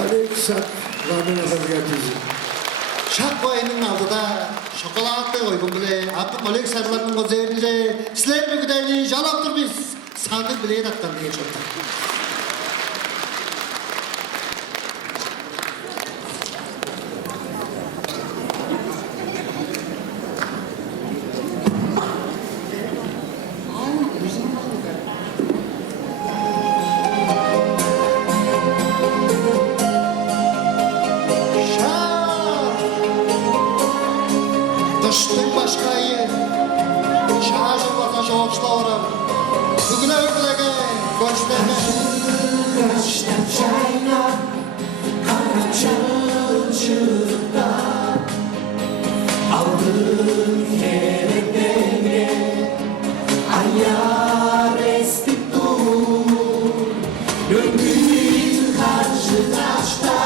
Aleksat Ramin Azeriyatisi. Şak bayının aldıda şokolatlı koydum bile. Artık Aleksandr'ların o zehirli. Sizler mi güdeyli jalaktır biz. Sandık bile yedaktan diye çoktan. Kıştın başkayı, şarjı basa şoğuşla oran. Bugüne öpülege, göçleme. Kaçtan çayna, kara çılçırda. Aldın kerekleri, ayar esti dur. Ömrün karşı taşta,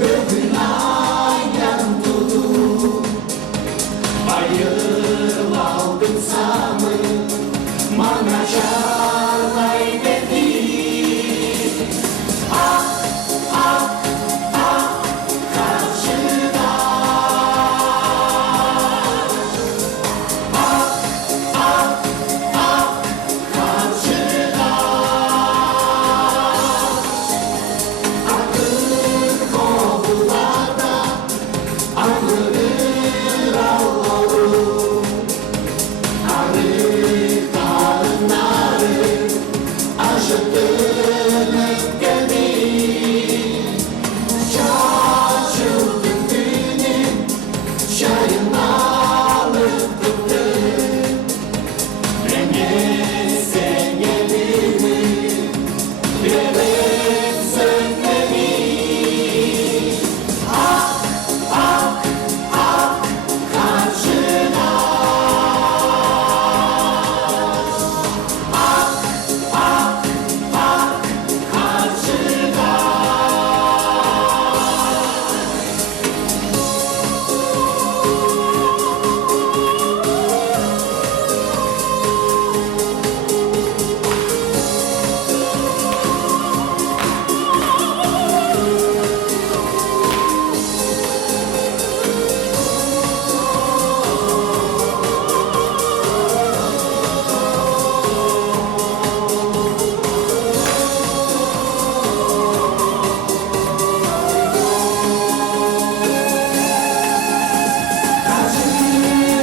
ömrün aydan dur. Bayıl aldım samı, bana çarpay dedi. Ah, ah, ah, karşıda. Ah, ah, ah, karşıda. Akın kovularda, anılır Allah'ım. Arı karınları, acıttın öfkemi. Şaşırdım günüm, çayın alıp tuttum. Renge sen gelir mi, yürek sönmemi. Ah, ah, ah, karşına. Ah, ah, ah, karşına.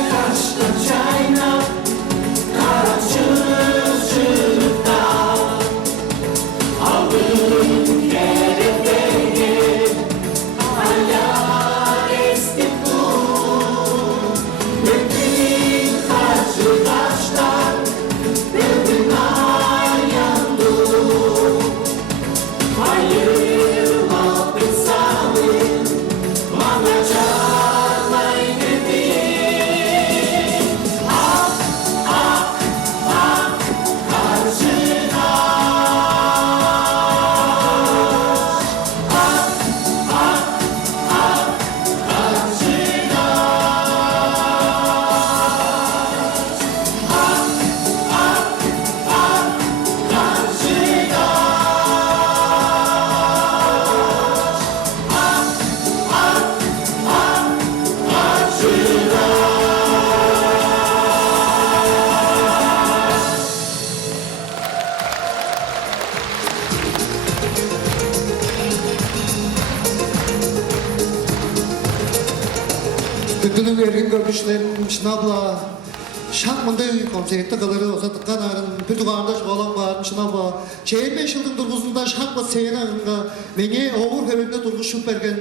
Kaçtın çayna, kara çılçırda. Aldın kerekleri, ayar esti dur. Ömrün karşı taşlar, ömrün ayağın dur. Ayırma pensamı, bana çarpay dedi. Ah, ah, ah, karşına. Ah, ah, ah, karşına. Ah, ah, ah, karşına. Tütünün ergin görmüşlerim şınabla. Şakmındı konserte kalırı olsa tıkkan arın. Pütüğanda şoğlan var şınabla. Çeyir 5 yılın durguzunda şakma seyir ağında. Mene oğur hevende durguşup bergen.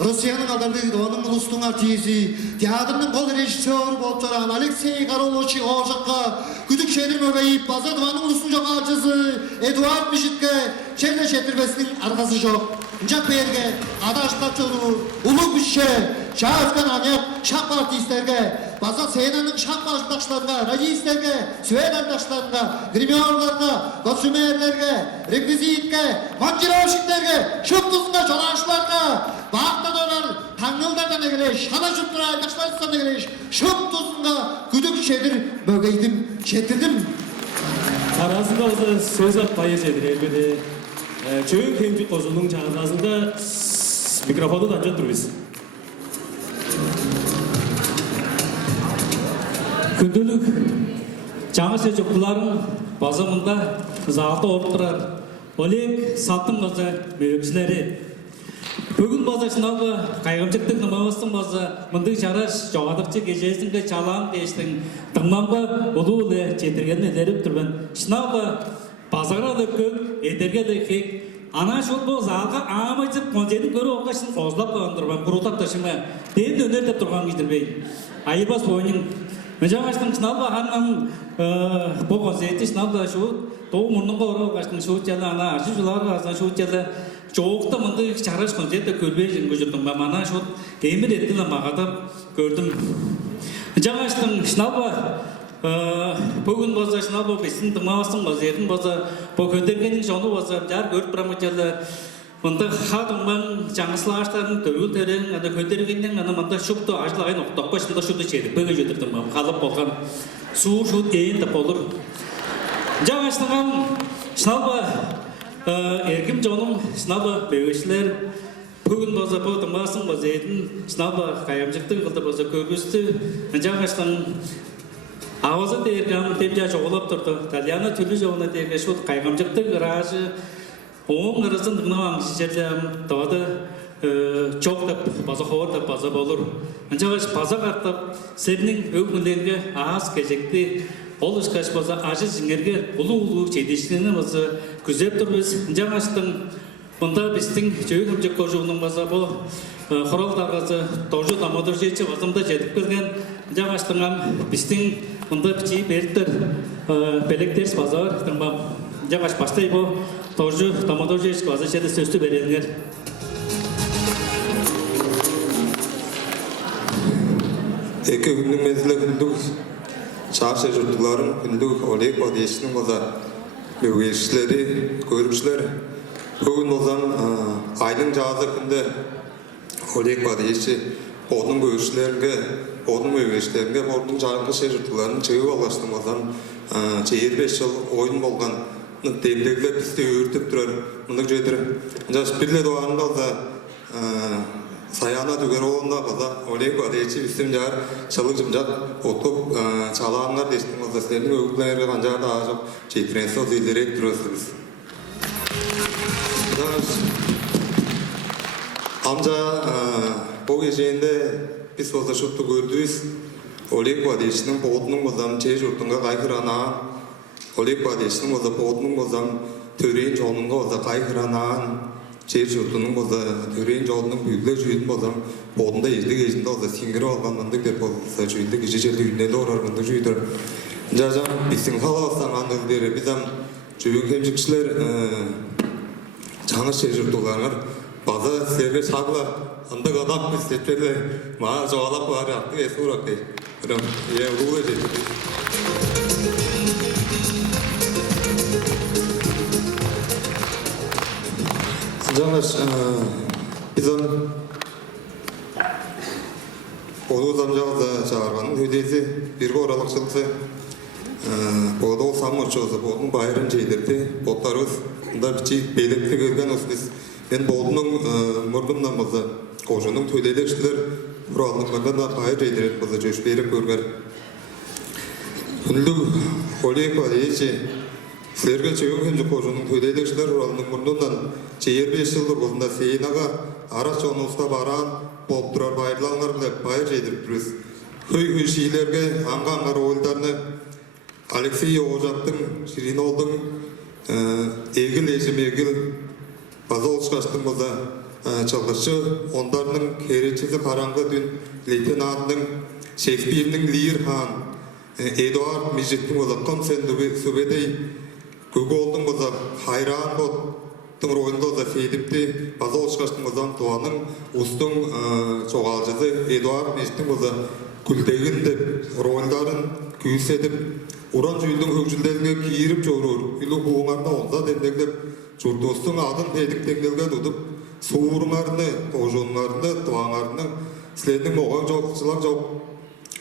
Rusya'nın adamı onun ulustun artizi. Teatrının kol rejissör bolup çaran Alexey Karolochi oğuşakka. Güdük şehir mögeyip baza divanın ulusun çok ağacısı. Eduard Mişitke. Çevre şetirmesinin arkası çok. Ncak berge, adaşlar çoğu, ulu bütçe, şahıskan anyak, şak artistlerge, baza seynanın şak başlaşlarına, rajistlerge, süveyt arkadaşlarına, grimiyorlarına, kostümerlerge, rekvizitge, mancıravşiklerge, şıp tuzunda çoğaşlarına, bağıkta dolar, tangıldardan egeleş, şana şıptıra arkadaşlarından egeleş, şıp tuzunda güdük şedir, bögeydim, şetirdim. Арасында осы сөз ап поэзия дер элбеде Çöyük hemci kozunun çağrısında mikrofonu da dururuz. Күндүлүк жаңы сежокларын базамында залда отырар. Олег саттың база мөксілері. Бүгін база шынауға қайғымшықтың нымағыстың база мұндың жараш жоғадықчы кежесінгі чалан дештің тыңманға ұлы жетірген едеріп тұрбын. Шынауға базара да көп, етерге де кек. Ана шот бұл залға амайсып концертін көрі оғашын қозлап қағандырбан, құрылтап ташыма. Дейін өнерді тұрған кедірбей. Айырбас бойының Мыжағаштың шыналба ханнан бұл концерті шыналба шуыт, тоғы мұрныңға орау қаштың шуыт жалы, ана аршы жыларға азан шуыт жалы, жоғықта мұнды чараш концерті көрбей жүрін көжірдің ба, мана шуыт емір еттілі мағадап көрдім. Мыжағаштың шыналба бүгін база шыналба бесін тыңмағастың база, ердің база, бұл көндергенің жоны база, жар көріп бұрамы жалы, Мында хатыңбан жаңысылы аштарын төгіл тәрін, ана көндергеннен ана мында шөпті ажлағайын оқтақпа шында шөпті чедік бөге жөтірдің ба, қалып болған суыр шөт ең деп olur. Жаңаштыңам шыналба еркім жоным шыналба бөгешілер бүгін база бұтыңбасын база етін шыналба қайымжықтың қылды база көргісті. Жаңаштың ауызы дергам темжа жоғылап тұрды. Тальяна түлі жоғына дерге шөт қайымжықтың ғырajı Оң арасын дыңнауаң жердем тауады чоқ деп, база қауыр деп база болыр. Анжағаш база қартып, сәрінің өкмілерге аз кезекті, ол үшкаш база ажы жіңерге ұлы-ұлы чедешінені база күзеп тұрбыз. Анжағаштың бұнда біздің жөйім жек қожуының база бұл құралдағызы тоғжу дамадыр жетші базымда жетіп келген. Анжағаштыңам біздің бұнда бічей берттір белектеріс база бар. Жаңаш бастай бұл тоғжу дамадыр жетші база жеді сөзді береліңер. Екі күннің мәзілі күндік шаршы жұртыларын күндік Олег Бадешінің база бөгешілері, көріпшілер. Бүгін болсам айдың жазы күнді Олег Бадеші оның бөгешілерге, оның бөгешілерге, оның жарыңғы шер жұртыларын чөйіп алғаштың болсам 25 жыл ойын болған Демдегілер бізде өртіп тұрар, мұндық жөйтір. Жас бірлі доғанында олда саяна түгер олында қалда Олег Бадеші біздің жар шылық жымжақ отқып чалағанлар дештің олда сілердің өкілерге қанжағы да ажып жетіренсі ол елдерек тұрасыз. Амжа бұл кешенде біз олда шұтты көрдіңіз. Олег Бадешінің болдының болдам чей жұртынға қайқыранаған Олег Бадешінің олда болдының болдам төрейін жолынға олда қайқыранаған жер жұртының олда төрейін жолының бүйлі жүйдің болдам болдында езді кезінде олда сеңгірі алған мұндық деп болса жүйді кеше жерді үйінеді орар мұндық жүйдір. Жажам біздің қалауыстан аңдылдері біздім жүйін кемшікшілер жаңы жер жұртылғаныр база сіздерге шағыла ындық адам істетпелі маға жоғалап бары ақты есі ұрақ дей. Бірім, ұлы жеді. Жаңаш, біздің оду замжағызда жағарғаның өдесі біргі оралық жылсы оды ол самыр жоғызы болдың байырын жейдерді боттарыз ұнда бічей белікті көрген өспіз мен болдының мұргымнан бұзы қожының төлелершілер ұралыңлардан да байыр жейдерек бұзы жөш беріп көргер күнлік Олег Бадеші сілерге чөйін кемжі қожының төлелершілер ұралының мұрнынан 25 жылдыр болында сейінаға арас жоны ұстап аран болып тұрар байырлаңар біліп байыр жейдіріп тұрыз. Көй шейлерге аңғанғар ойылдарыны Алексей Оғжақтың, Ширинолдың, егіл ежім егіл база олшқаштың болда чалғышы, ондарының керечізі қараңғы дүн лейтенантның, Шекспирдің Лир хан, Эдуард Межеттің болда қым сен сөбедей көголдың болда хайран бол Тың ройында да фейдіпті база олшқаштың болдан туаның ұстың соғалжызы Эдуард Межеттің болда күлдегін деп ройындарын күйіседіп Уран жүйілдің өкжілдеріне кейіріп жорыр, үйлі буыңарына онда демдегдеп, жұрдостың адын пейдіктеңдерге тұтып, суырыңарыны, қожоныңарыны, туаңарыны, сілердің оған жоқшылар жоқ,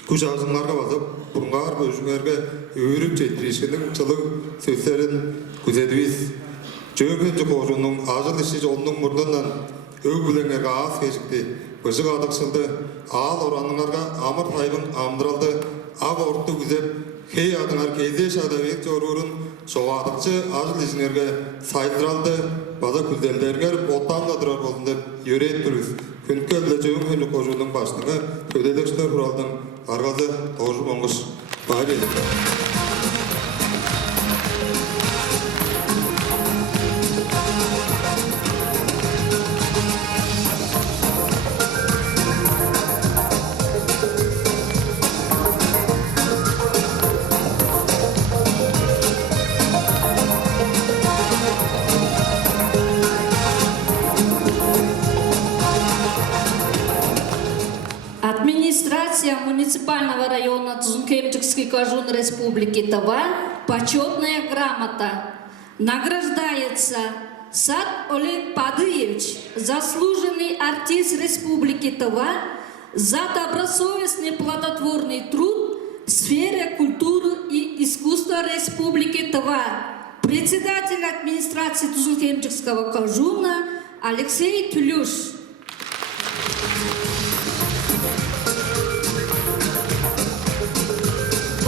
күш ажыңларға басып, бұрынғар бөжіңерге өріп жетірешінің чылық сөздерін күзедібіз. Жөңгенче кожунун ажыл иши жолунун мурдунан өг билеңерге аз кежикти. Быжык адыкшылды, ал ораныңарга амыр тайбын амдыралды, ак орту күзеп, кей адыңар кейде шадабек жорурун, соғадыкчы ажыл ишиңерге сайдыралды, база күзделдергер отанга турар болдун деп үйрөт турбуз. Күнкөлдө жөңгенче кожунун баштыгы төделекчилер уралдын аргазы Тоожу Моңгуш баары. Администрация муниципального района Тузун-Кемчикский Кожун Республики Тыва почетная грамота. Награждается Сад Олег Падыевич, заслуженный артист Республики Тыва, за добросовестный плодотворный труд в сфере культуры и искусства Республики Тыва. Председатель администрации Тузун-Кемчикского Кожуна Алексей Тюлюш.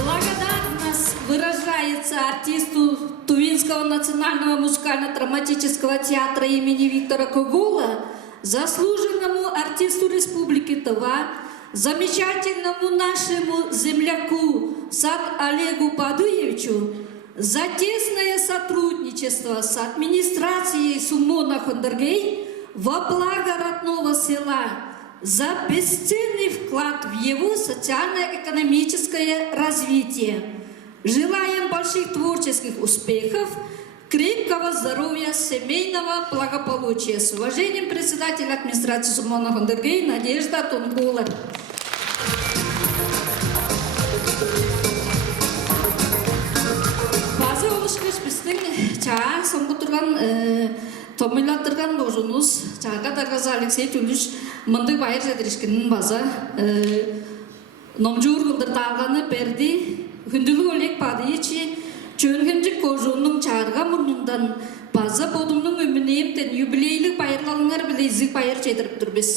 Благодарность выражается артисту Тувинского национального музыкально-драматического театра имени Виктора Когула, заслуженному артисту Республики Тыва, замечательному нашему земляку Сад Олегу Падыевичу за тесное сотрудничество с администрацией Сумона Хондергей во благо родного села, за бесценный вклад в его социально-экономическое развитие. Желаем больших творческих успехов, крепкого здоровья, семейного благополучия. С уважением, председатель администрации Сумона Хондергей Надежда Тункула. Базы олышкыш біздің чаң соңғы тұрған томилаттырған божунuz чаға дарғаза Алексей Тюлюш мынды байыр жедірішкінің база номжур ғылдырталғаны берді Хүнділі Олег Падыевичи чөңгенжік кожунның чарға мұрнындан база бодымның өмінемден юбилейлік байырлалыңар білезік байыр жедіріп тұрбес.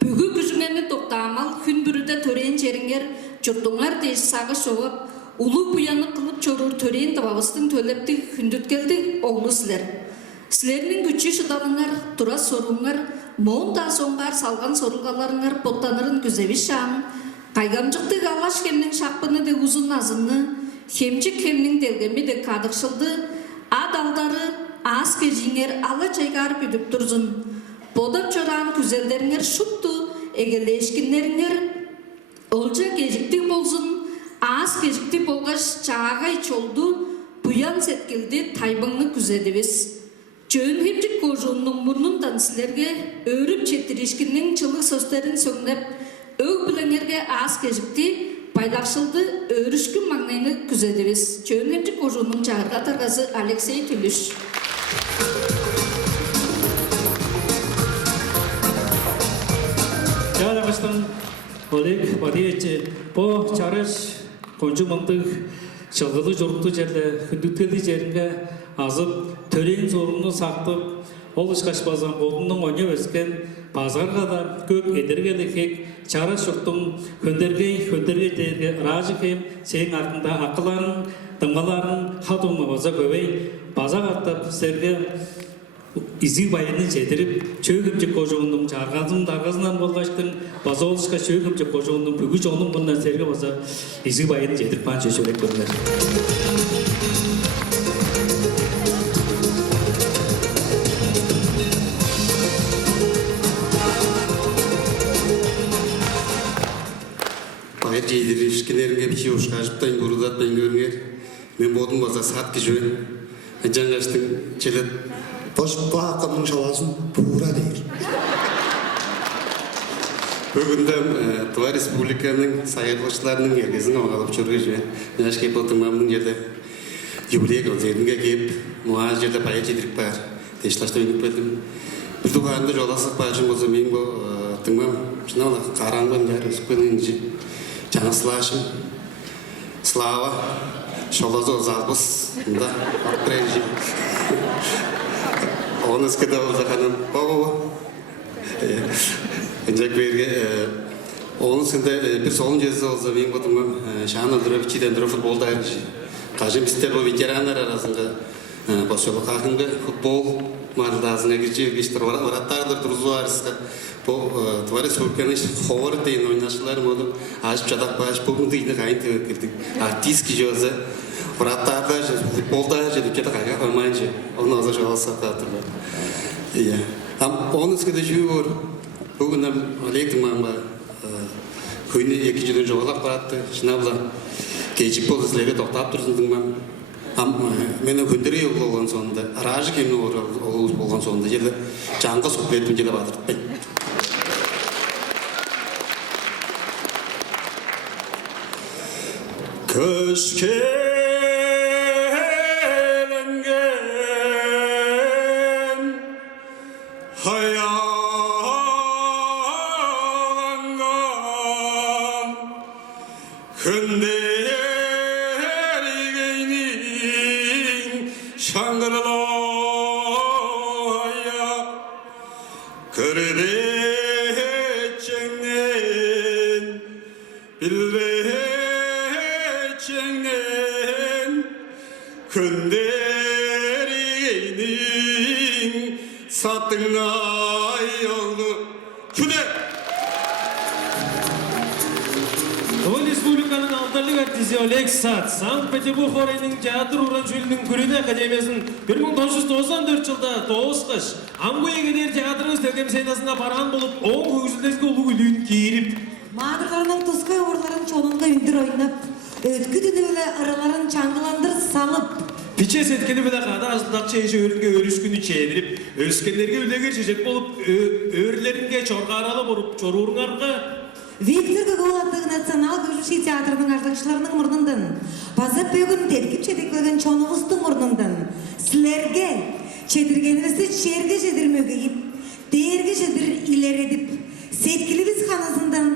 Бүгі күжіңені тоқтамал күн бүріде төрен жеріңер жұртыңар дейш сағы шоғып, улы бұяны қылып чорыр төрен табабыстың төлепті күндіткелді оғлы сілер. Сілерінің күчі шыдалыңар, тұра соруңар, моң та соңғар салған сорылғаларыңар боттанырын күзевіш шағын, қайгамжықтық алаш кемнің шақпыны де ұзын азынны, хемчік кемнің делгемі де қадықшылды, адалдары аз кежіңер ала чайғарып үдіп тұрзын. Бодап чоран күзелдеріңер шутту, егелешкіндеріңер олжа кежіктік болзын, аз кежіктік болғаш чағай чолду, бұян сеткелді тайбыңны күзедівес. Жөн хемчік кожуынның мұрнындан сілерге өріп четірешкінің чылық сөздерін сөңлеп, өг біліңерге аз кежікті пайдақшылды өрішкі маңнайны күзедівес. Жөн хемчік кожуынның чағырға тарғасы Алексей Тюлюш. Жарағыстан Олег Падыевич по чарыш кончу мыңдық жылғылы жұртты жерді хүндіктелді жерінге азып төрен зорынны сақтып, ол ұшқашпазан болдының өне өскен базарға да көп едергелі кек чарыш жұрттың хөндерге дерге ражы кем сен артында ақыларын, дымғаларын хатуымы база көбей, база қаттап сіздерге изі байыны жетіріп, чөгімчік қожуының жарғазын дарғазынан болғаштың база олышқа чөгімчік қожуының бүгі жоның бұндан серге база изі байыны жетіріп баншы шөлек көрінер. Байыр жейдері ішкелеріңге біші ұшқажыптайын бұрудатпайын көріңер. Мен болдым база сатқы жөн. Жаңғаштың челет Бошпа ақымның шаласын бура дейір. Бүгінде Тыва Республиканың сайырлықшыларының ергезін оңалып жүргі жөн. Жәш кеп отырмамның жерде юбилей көзерінге кеп, мұғаш жерде байыр жедірік бар. Тешлашты өңіп бәдім. Бір тұғанды жоласық башын болса мен бұл тыңмам. Жына ола қараңбын жар өсіппенің жаңа слашын. Слава, шолазы залбыз. Мұнда артырайын жеп. Onu eskide olsa hanım, baba. Önceki bir onun sende bir solun cezası olsa benim batımım şahane öldürüp çiğden durup futbolda ayrıca. Kaçım ister bu veteranlar arasında başarılı kakında futbol mardasına geçiyor geçtir var attardır turuzu arasında bu tuvara sürkeniş hovar deyin oynaşılar modu açıp çadak baş bu deydi kayın tevkirdik artist kişi Muratlarda futbolda jadi kita kagak pemainci, onu azar olsa katırlar. Iya, onun eskide şu var. Bugün aleyhtim ama köyünü ikinci jolak barattı. Şınavla geçip polisleri toktap dursun ben. Ama benim günderi yolu olan sonunda, aracı kimli olan sonunda yerde canlı sohbetim yerde batırdı. Kış hayalangam hünderigeynin şangırlaya kırdeçengnen bilreçengnen hünderigeynin sattığına yoldu. Küde! Doğu Respublikanın aldarlık artisti Oleg Sat, Sankt-Peterburg Orayının Teatr Uğraşölü'nün Kürüne Akademiyasının 1994 yılda Doğuz Kış, Amgoya gider teatrımız Tökem Senası'na paran bulup, oğun köyüzündeki olu gülüğün giyirip, Mağdurlarının tuzkay uğurların çoğununda ündür oynap, ötkü dünüyle araların çangılandır salıp, Piçe setkeni bile kada azından çeyişe örünge örüskünü çeğdirip, öskenlerge üle geçecek bolup, öğürleringe çorgaralı borup, çoruğun arka, Виктор Гогол атты национал көшүші театрының ардакчыларының мұрнындан, базап бөгін теркіп четеклеген чонуғыстың мұрнындан, сілерге четіргенімізді шерге жедірмөгейіп, дерге жедір илер едіп, сеткілібіз қанасından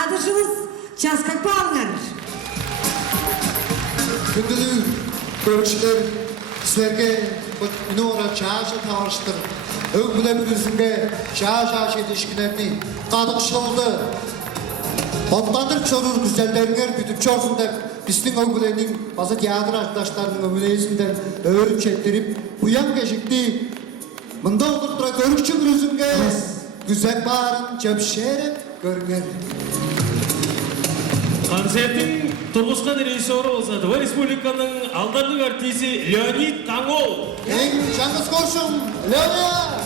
адышымыз жасқақ bağыңар. Gündüzü görüşler sizlerge ora çağışı tavarıştır. Öngüle birüzünge çağışı edişkilerini kadıkçı oldu. Ondandır çorur güzellerine bütün çorsundak bizden öngülenin bazı teatr arkadaşlarının ömüleyisinden öğürüp çektirip uyan geçikti. Mında oturttura görükçü birüzünge güzel bağırın cemşerip görünür. Konsertin Turguskan rejissörü olsa Doğu Respublikanın aldarlık artisti Leonid Tangol. En Çangız Koşum, Leonid!